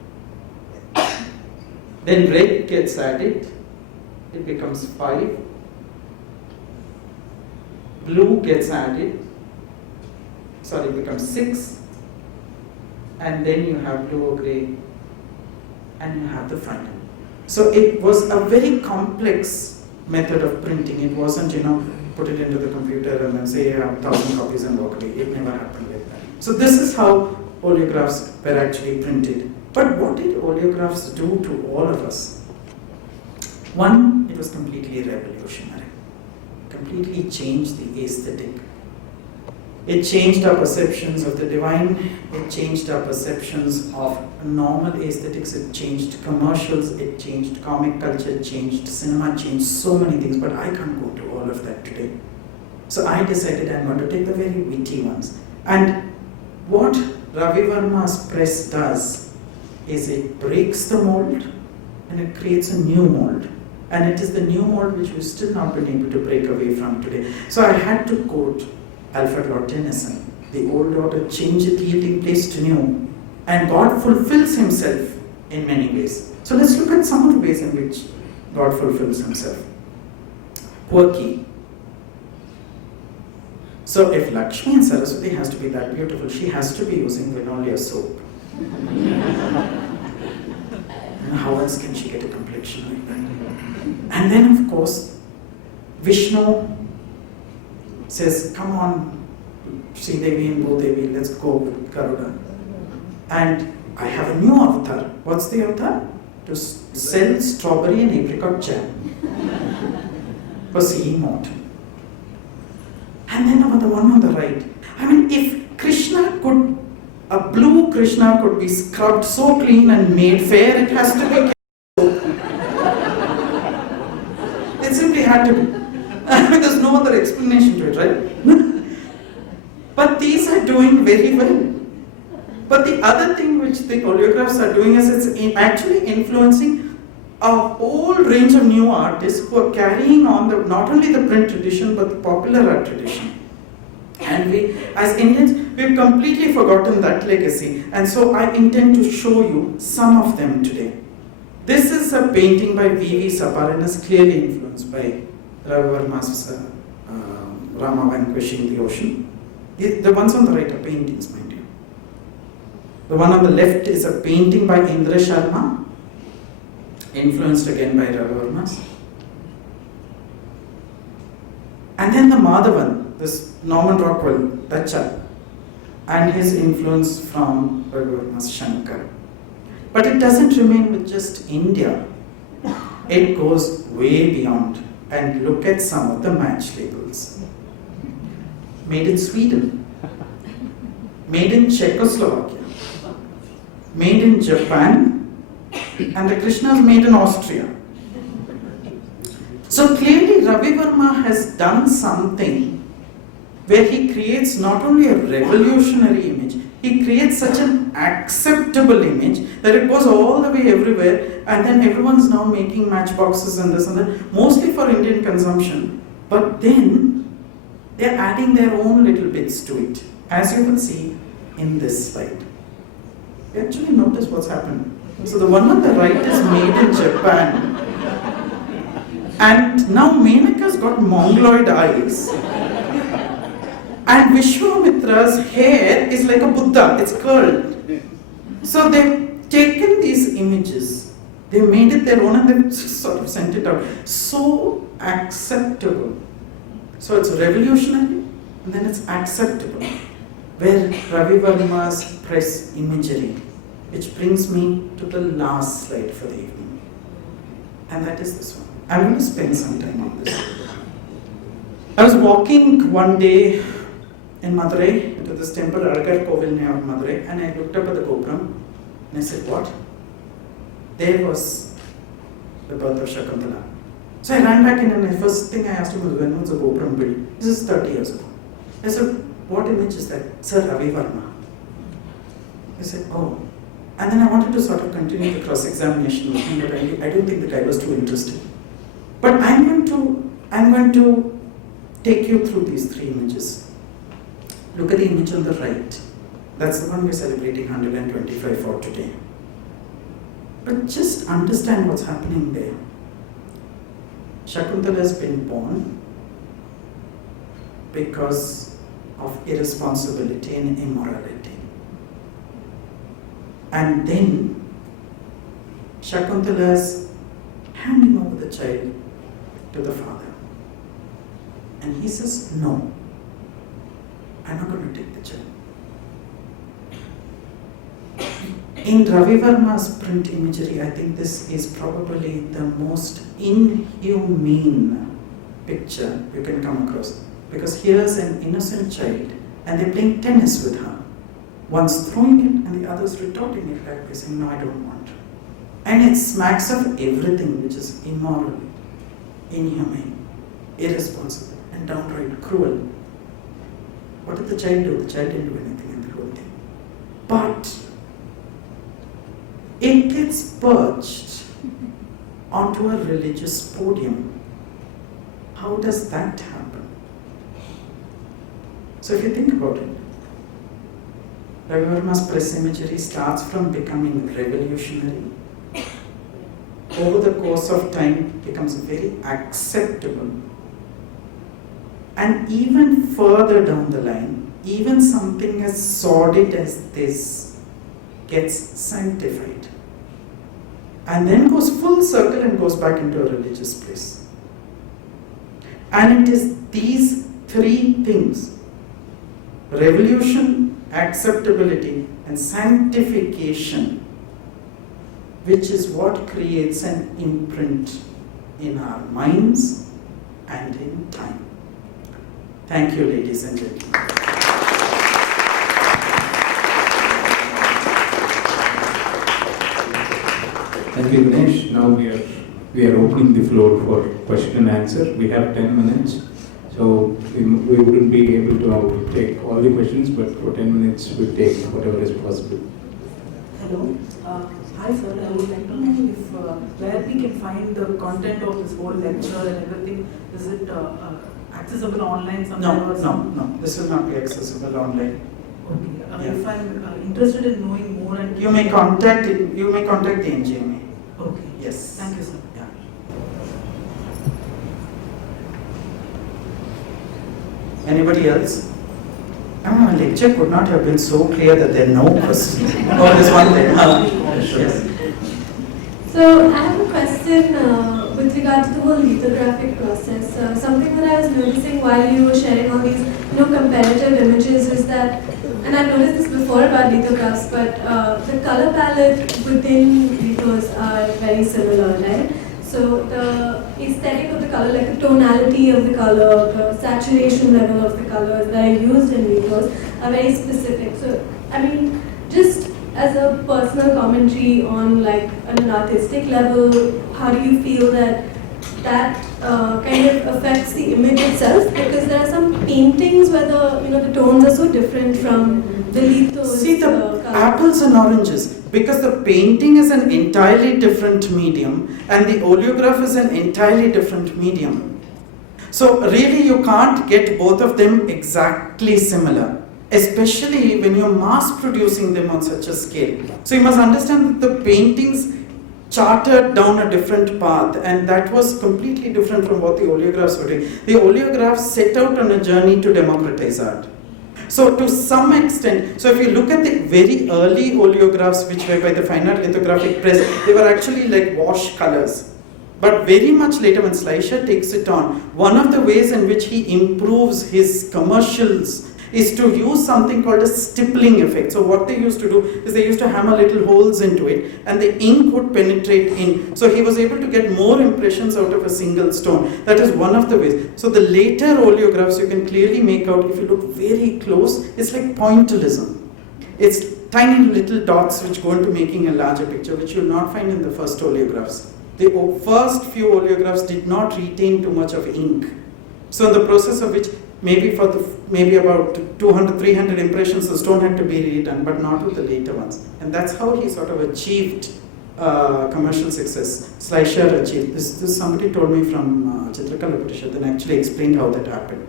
Then red gets added. It becomes 5. Blue gets added. Sorry, it becomes 6. And then you have blue or grey. And you have the final. So it was a very complex method of printing. It wasn't, put it into the computer and then say, I have 1,000 copies and walk away. It never happened like that. So this is how oleographs were actually printed. But what did oleographs do to all of us? One, it was completely revolutionary. Completely changed the aesthetic. It changed our perceptions of the divine. It changed our perceptions of normal aesthetics. It changed commercials. It changed comic culture. It changed cinema. Changed so many things. But I can't go to all of that today. So I decided I'm going to take the very witty ones. And what Ravi Varma's press does is it breaks the mold and it creates a new mold. And it is the new mold which we've still not been able to break away from today. So I had to quote Alfred Lord Tennyson, the old order changeth yielding place to new, and God fulfills himself in many ways. So let's look at some of the ways in which God fulfills himself. Quirky. So if Lakshmi and Saraswati has to be that beautiful, she has to be using Vinolya soap. How else can she get a complexion like that? And then, of course, Vishnu says, come on, Sri Devi and Bhudevi, let's go with Garuda. And I have a new avatar. What's the avatar? To sell strawberry and apricot jam for C.E. Morton. And then the one on the right. I mean, if Krishna could, a blue Krishna could be scrubbed so clean and made fair, it has to be. It simply had to be. There's no other explanation to it, right? But these are doing very well. But the other thing which the oleographs are doing is it's actually influencing a whole range of new artists who are carrying on not only the print tradition but the popular art tradition. And we, as Indians, we've completely forgotten that legacy. And so I intend to show you some of them today. This is a painting by V.V. Sapar and is clearly influenced by Ravi Varma's Rama Vanquishing the Ocean. The ones on the right are paintings, mind you. The one on the left is a painting by Indra Sharma, influenced again by Ravi Varma's. And then the Madhavan, this Norman Rockwell, that chap, and his influence from Ravi Varma's Shankar. But it doesn't remain with just India. It goes way beyond. And look at some of the match labels. Made in Sweden, made in Czechoslovakia, made in Japan, and the Krishnas made in Austria. So clearly Ravi Varma has done something where he creates not only a revolutionary image, he creates such an acceptable image that it goes all the way everywhere, and then everyone's now making matchboxes and this and that, mostly for Indian consumption. But then they're adding their own little bits to it, as you will see in this slide. You actually notice what's happened. So the one on the right is made in Japan. And now Menaka's got mongoloid eyes. And Vishwamitra's hair is like a Buddha, it's curled. So they've taken these images, they made it their own and they've sort of sent it out. So acceptable. So it's revolutionary and then it's acceptable. Where Ravi Varma's press imagery, which brings me to the last slide for the evening. And that is this one. I'm going to spend some time on this. I was walking one day in Madurai to this temple, Algar Kovil near Madurai, and I looked up at the Gopuram and I said, what? There was the birth of Sakoontala. So I ran back in and the first thing I asked him was, when was the Gopuram built? This is 30 years ago. I said, what image is that? Sir, Ravi Varma. I said, oh. And then I wanted to sort of continue the cross-examination with him, but I don't think the guy was too interested. But I'm going to take you through these three images. Look at the image on the right. That's the one we're celebrating 125 for today. But just understand what's happening there. Sakoontala has been born because of irresponsibility and immorality. And then Sakoontala is handing over the child to the father. And he says, no, I'm not going to take the child. In Ravi Varma's print imagery, I think this is probably the most inhumane picture you can come across. Because here's an innocent child and they're playing tennis with her. One's throwing it and the other's retorting it back by saying, no, I don't want. And it smacks of everything which is immoral, inhumane, irresponsible, and downright cruel. What did the child do? The child didn't do anything in the whole thing. But it gets perched onto a religious podium. How does that happen? So if you think about it, Ravi Varma's press imagery starts from becoming revolutionary. Over the course of time, becomes very acceptable. And even further down the line, even something as sordid as this gets sanctified. and then goes full circle and goes back into a religious place. And it is these three things, revolution, acceptability, and sanctification, which is what creates an imprint in our minds and in time. Thank you, ladies and gentlemen. Thank you, Ganesh. Now we are opening the floor for question and answer. We have 10 minutes, so we wouldn't be able to take all the questions, but for 10 minutes we'll take whatever is possible. Hello. Hi sir, I would like to know if where we can find the content of this whole lecture and everything. Is it accessible online somewhere? No. This will not be accessible online. Okay. Yeah. If I'm interested in knowing more and You may contact the NGMA. Okay. Yes. Thank you, sir. Yeah. Anybody else? My lecture could not have been so clear that there are no questions. Oh, there's one there. Yes. So I have a question with regard to the whole lithographic process. Something that I was noticing while you were sharing all these, comparative images is that, and I noticed this before about lithographs, but the color palette within lithos are very similar, right? So the aesthetic of the color, like the tonality of the color, the saturation level of the colors that are used in lithos are very specific. So I mean, just as a personal commentary on like an artistic level, how do you feel that kind of affects the image itself? Because there are some paintings where the tones are so different from the lithos. See, the colors. apples and oranges, because the painting is an entirely different medium and the oleograph is an entirely different medium. So really you can't get both of them exactly similar, especially when you're mass producing them on such a scale. So you must understand that the paintings chartered down a different path, and that was completely different from what the oleographs were doing. The oleographs set out on a journey to democratize art. So to some extent, so if you look at the very early oleographs which were by the Fine Art Lithographic Press, they were actually like wash colors. But very much later when Schleicher takes it on, one of the ways in which he improves his commercials is to use something called a stippling effect. So what they used to do is they used to hammer little holes into it and the ink would penetrate in. So he was able to get more impressions out of a single stone. That is one of the ways. So the later oleographs you can clearly make out, if you look very close, it's like pointillism. It's tiny little dots which go into making a larger picture, which you will not find in the first oleographs. The first few oleographs did not retain too much of ink. So in the process of which, maybe about 200, 300 impressions, the stone had to be redone, but not with the later ones. And that's how he sort of achieved commercial success. Schleicher achieved this. Somebody told me from Chitrakala Parishad, then actually explained how that happened.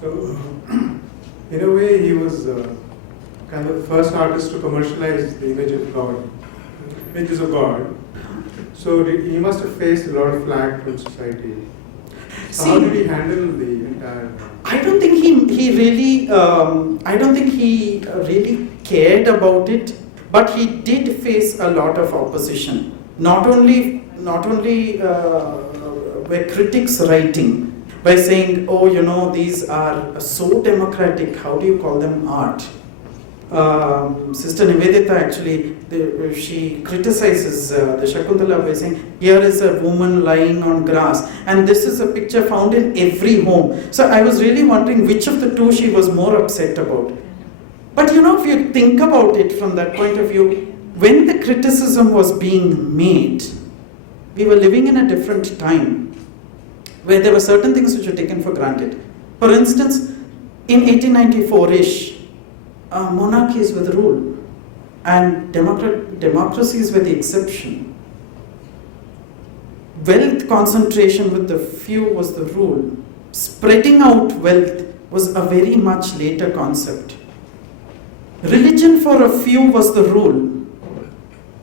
So, in a way, he was kind of the first artist to commercialize the image of God, images of God. So he must have faced a lot of flack from society. So how did he handle the entire? I don't think he really cared about it, but he did face a lot of opposition. Not only were critics writing by saying, oh, these are so democratic, how do you call them art? Sister Nivedita actually, she criticizes the Shakuntala by saying, here is a woman lying on grass, and this is a picture found in every home. So I was really wondering which of the two she was more upset about. But if you think about it from that point of view, when the criticism was being made, we were living in a different time where there were certain things which were taken for granted. For instance, in 1894-ish, monarchies were the rule and democracies were the exception. Wealth concentration with the few was the rule. Spreading out wealth was a very much later concept. Religion for a few was the rule.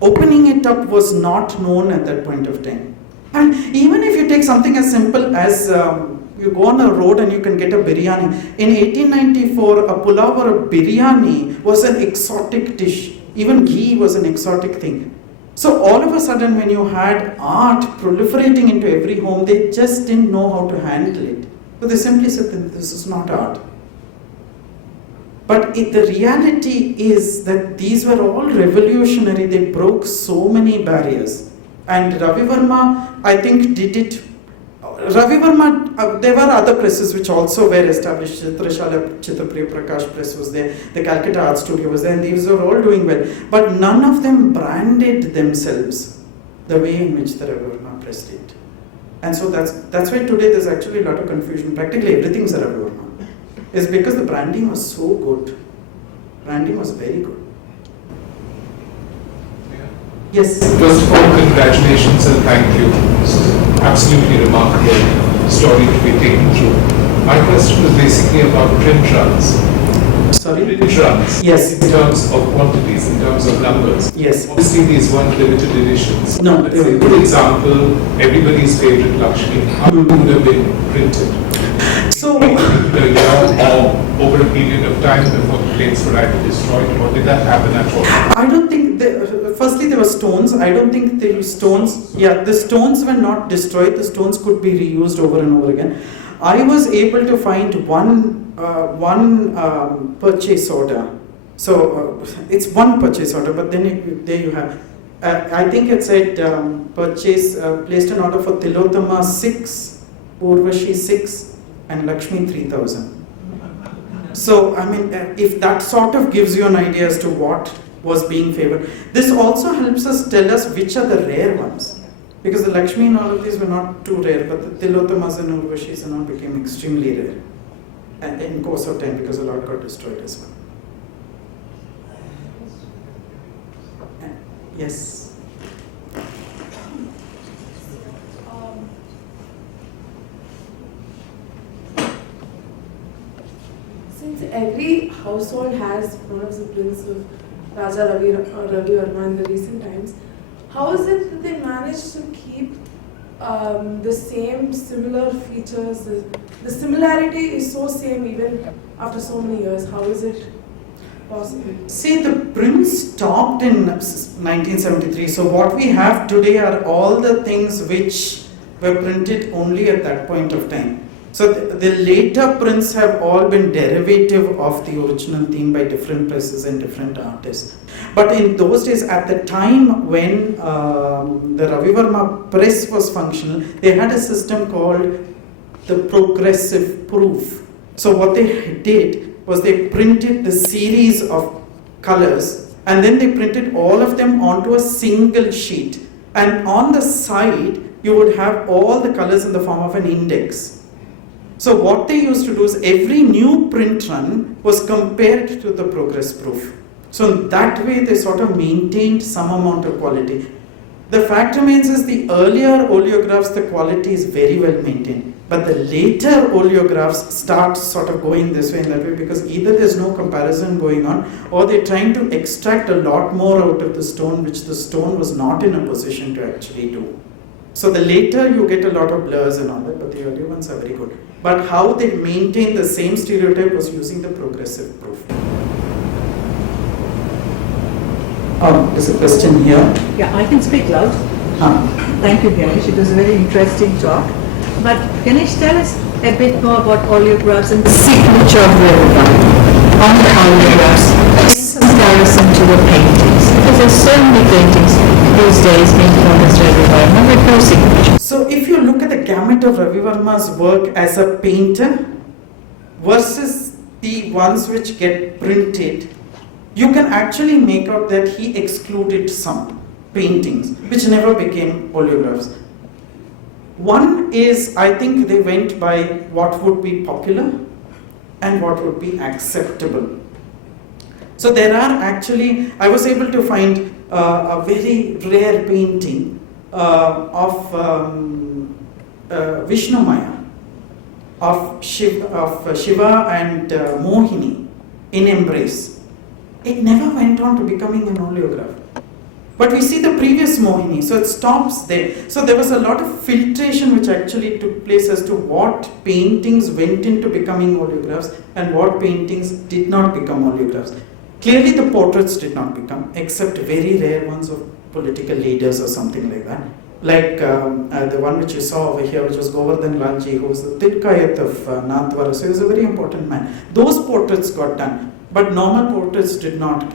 Opening it up was not known at that point of time. And even if you take something as simple as you go on a road and you can get a biryani. In 1894, a pulao or a biryani was an exotic dish. Even ghee was an exotic thing. So all of a sudden when you had art proliferating into every home, they just didn't know how to handle it. So they simply said that this is not art. But the reality is that these were all revolutionary. They broke so many barriers. And Ravi Varma, I think, did it. Ravi Varma, there were other presses which also were established. Chitrashala, Chitrapriya Prakash Press was there, the Calcutta Art Studio was there, and these were all doing well. But none of them branded themselves the way in which the Ravi Varma Press did. And so that's why today there's actually a lot of confusion. Practically everything is a Ravi Varma. It's because the branding was so good. Branding was very good. Yes. First of all, congratulations and thank you. This is an absolutely remarkable story to be taken through. My question was basically about print runs. Sorry? Print runs. Yes. In terms of quantities, in terms of numbers. Yes. Obviously, these weren't limited editions. No. Let's say, for example, everybody's favorite Lakshmi, how would have been printed? So, over a period of time before the plates were either destroyed, or did that happen at all? I don't think, firstly there were stones, I don't think there were stones, the stones were not destroyed, the stones could be reused over and over again. I was able to find one purchase order, so it's one purchase order, but then there you have, I think it said placed an order for Tilotama 6, Urvashi 6 and Lakshmi 3000. So, I mean, if that sort of gives you an idea as to what was being favored. This also helps us tell us which are the rare ones. Because the Lakshmi and all of these were not too rare, but the Tilotamas and Urvashis and all became extremely rare. And in course of time, because a lot got destroyed as well. Yes. Since every household has one of the prints of Raja Ravi Varma in the recent times, how is it that they managed to keep the same similar features? The similarity is so same even after so many years. How is it possible? See, the prints stopped in 1973. So what we have today are all the things which were printed only at that point of time. So the later prints have all been derivative of the original theme by different presses and different artists. But in those days, at the time when the Ravi Varma press was functional, they had a system called the progressive proof. So what they did was they printed the series of colors and then they printed all of them onto a single sheet. And on the side, you would have all the colors in the form of an index. So what they used to do is every new print run was compared to the progress proof. So that way they sort of maintained some amount of quality. The fact remains is the earlier oleographs, the quality is very well maintained. But the later oleographs start sort of going this way and that way because either there's no comparison going on or they're trying to extract a lot more out of the stone which the stone was not in a position to actually do. So the later you get a lot of blurs and all that, but the earlier ones are very good. But how they maintain the same stereotype was using the progressive proof. There's a question here. Yeah, I can speak loud. Thank you, Ganesh. It was a very interesting talk. But Ganesh, tell us a bit more about oleographs and the signature of Ravi Varma on the oleographs in comparison to the paintings. Because there's so many paintings these days being known as Ravi Varma with no signature. So if you look at the gamut of Ravi Varma's work as a painter versus the ones which get printed, you can actually make out that he excluded some paintings which never became oleographs. One is, I think they went by what would be popular and what would be acceptable. So there are actually, I was able to find a very rare painting of Vishnu Maya, of Shiva and Mohini in embrace. It never went on to becoming an oleograph. But we see the previous Mohini, so it stops there. So there was a lot of filtration which actually took place as to what paintings went into becoming oleographs and what paintings did not become oleographs. Clearly the portraits did not become, except very rare ones of political leaders or something like that. Like the one which you saw over here, which was Govardhan Lalji, who was the Tirkayat of Nathdwara, so he was a very important man. Those portraits got done, but normal portraits did not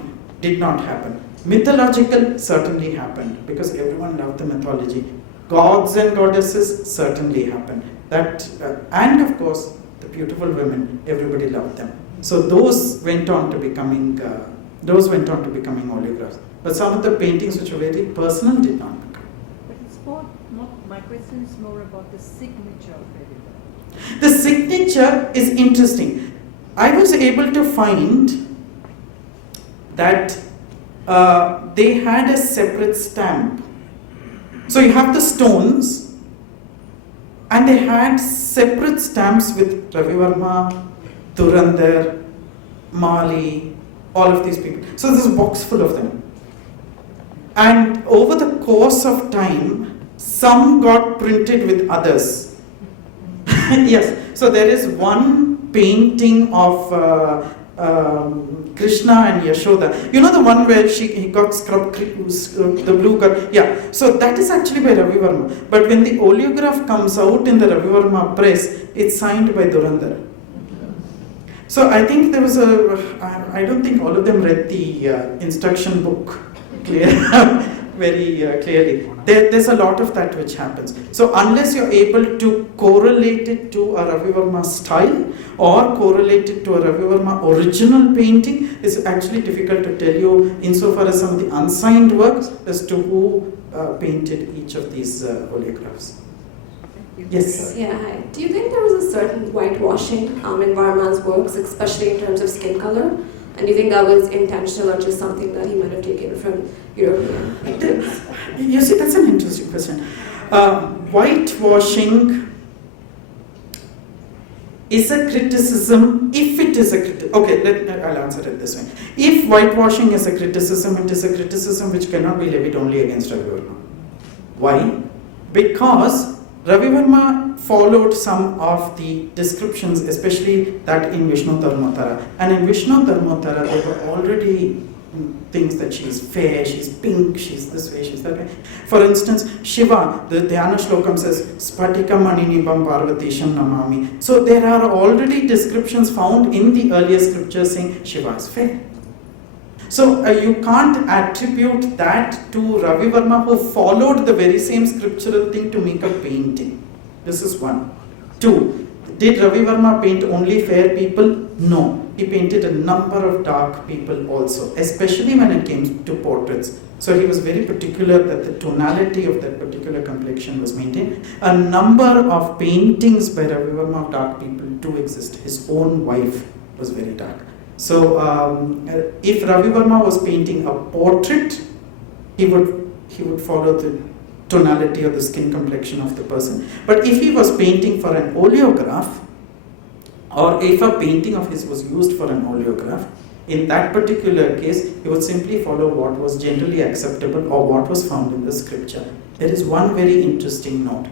happen. Mythological certainly happened, because everyone loved the mythology. Gods and goddesses certainly happened. That and of course the beautiful women, everybody loved them. So those went on to becoming oleographs. But some of the paintings which were very personal did not become. But it's more, my question is more about the signature of it. The signature is interesting. I was able to find that they had a separate stamp. So you have the stones, and they had separate stamps with Ravi Varma, Dhurandhar, Mali, all of these people. So there's a box full of them. And over the course of time, some got printed with others. Yes, so there is one painting of Krishna and Yashoda. You know the one where he got scrubbed, the blue got, yeah. So that is actually by Ravi Varma. But when the oleograph comes out in the Ravi Varma press, it's signed by Dhurandhar. So I think there was I don't think all of them read the instruction book very clearly. There's a lot of that which happens. So unless you're able to correlate it to a Ravi Varma style or correlate it to a Ravi Varma original painting, it's actually difficult to tell you insofar as some of the unsigned works as to who painted each of these oleographs. Yes. Yeah. Hi. Do you think there was a certain whitewashing in Varma's works, especially in terms of skin color? And do you think that was intentional or just something that he might have taken from European painters? You see, that's an interesting question. Whitewashing is a criticism, if it is a criticism. Okay, I'll answer it this way. If whitewashing is a criticism, it is a criticism which cannot be levied only against Ravi Varma. Why? Because Ravi Varma followed some of the descriptions, especially that in Vishnu Dharmottara. And in Vishnu Dharmottara, there were already things that she's fair, she's pink, she's this way, she's that way. For instance, Shiva, the Dhyana Shlokam says, Spatika Maninibam Parvatisham Namami. So there are already descriptions found in the earlier scriptures saying Shiva is fair. So you can't attribute that to Ravi Varma, who followed the very same scriptural thing to make a painting. This is one. Two, did Ravi Varma paint only fair people? No. He painted a number of dark people also, especially when it came to portraits. So he was very particular that the tonality of that particular complexion was maintained. A number of paintings by Ravi Varma of dark people do exist. His own wife was very dark. So if Ravi Varma was painting a portrait, he would follow the tonality of the skin complexion of the person. But if he was painting for an oleograph, or if a painting of his was used for an oleograph, in that particular case, he would simply follow what was generally acceptable or what was found in the scripture. There is one very interesting note.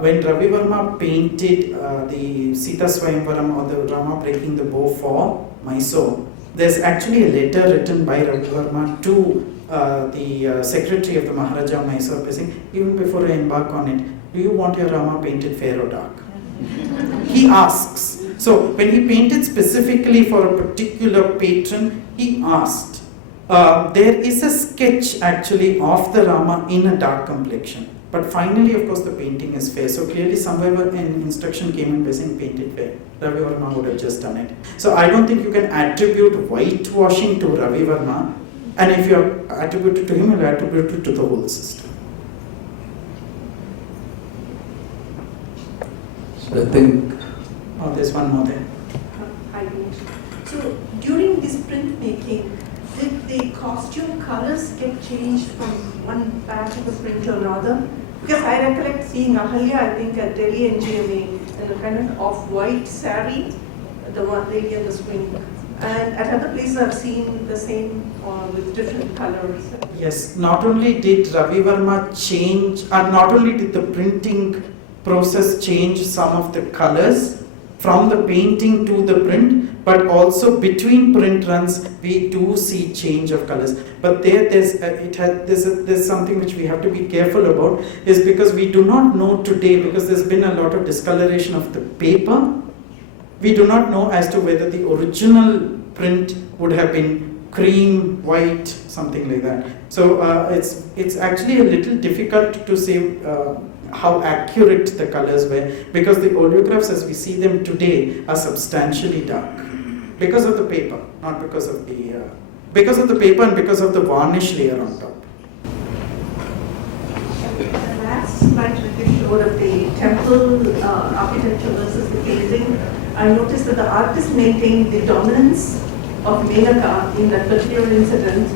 When Ravi Varma painted the Sita Swayamvaram, or the Rama breaking the bow for Mysore, there's actually a letter written by Ravi Varma to the secretary of the Maharaja of Mysore, saying, even before I embark on it, do you want your Rama painted fair or dark? He asks. So when he painted specifically for a particular patron, he asked. There is a sketch actually of the Rama in a dark complexion. But finally, of course, the painting is fair. So clearly somewhere an instruction came in by saying painted fair. Ravi Varma would have just done it. So I don't think you can attribute whitewashing to Ravi Varma. And if you attribute it to him, you'll attribute it to the whole system. So I think... Oh, there's one more there. Hi, Ganesh. So during this printmaking, did the costume colors get changed from one batch of the print to another? Because I recollect seeing Ahalya, I think, at Delhi NGMA in a kind of off-white saree, the one lady in the spring. And at other places I've seen the same with different colors. Yes, not only did Ravi Varma change, not only did the printing process change some of the colors from the painting to the print, but also between print runs we do see change of colors. But there's something which we have to be careful about, is because we do not know today, because there's been a lot of discoloration of the paper. We do not know as to whether the original print would have been cream, white, something like that. So it's actually a little difficult to say how accurate the colors were, because the oleographs as we see them today are substantially dark because of the paper, not because of the paper and because of the varnish layer on top. The last slide that you showed of the temple architecture versus the glazing, I noticed that the artist maintained the dominance of Menaka in that particular incident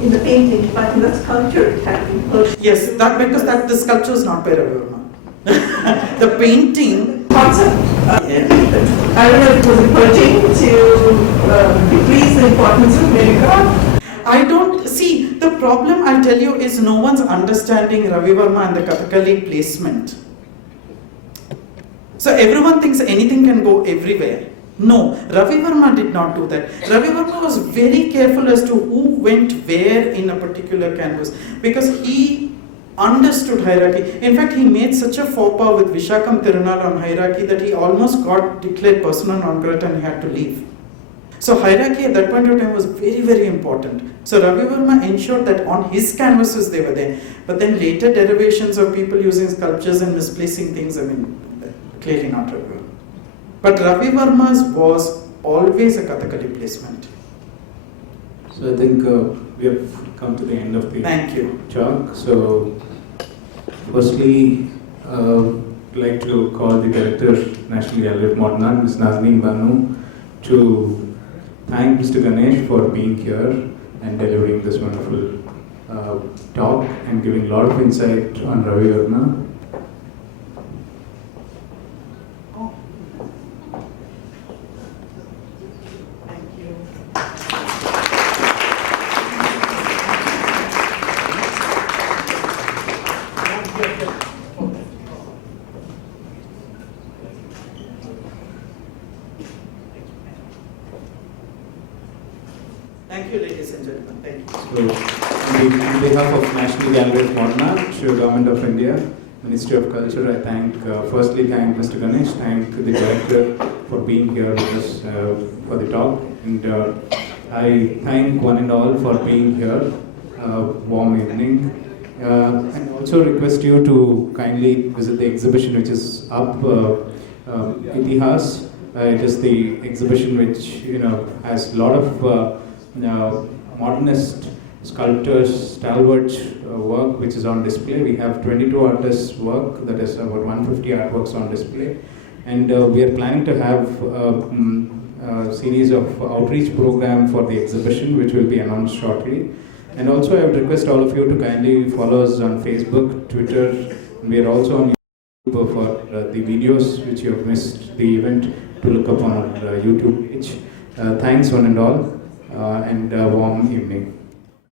in the painting, but in the sculpture it had been pushed. Yes, because the sculpture is not by Ravi Varma. The painting Concept. I don't know if it was purging to decrease the importance of Menaka. I don't see, the problem I'll tell you is no one's understanding Ravi Varma and the Kathakali placement. So everyone thinks anything can go everywhere. No, Ravi Varma did not do that. Ravi Varma was very careful as to who went where in a particular canvas, because he understood hierarchy. In fact, he made such a faux pas with Vishakam Tirunal on hierarchy that he almost got declared persona non grata and he had to leave. So hierarchy at that point of time was very, very important. So Ravi Varma ensured that on his canvases they were there. But then later derivations of people using sculptures and misplacing things, I mean, clearly not Ravi Varma. But Ravi Varma's was always a Kathakali placement. So I think we have come to the end of the talk. So firstly, I'd like to call the Director, National Gallery of Modern Art, Ms. Nazneen Banu, to thank Mr. Ganesh for being here and delivering this wonderful talk and giving a lot of insight on Ravi Varma. Thank you, ladies and gentlemen. Thank you. So, on behalf of National Gallery of Modern Art, Government of India, Ministry of Culture, I firstly thank Mr. Ganesh, thank the Director for being here with us for the talk, and I thank one and all for being here. Warm evening. And also request you to kindly visit the exhibition which is up, Itihas. It is the exhibition which has a lot of modernist sculptors, stalwart work which is on display. We have 22 artists' work, that is about 150 artworks on display, and we are planning to have a series of outreach program for the exhibition which will be announced shortly. And also I would request all of you to kindly follow us on Facebook, Twitter. We are also on YouTube for the videos which you have missed the event to look up on our YouTube page. Thanks one and all, and warm evening.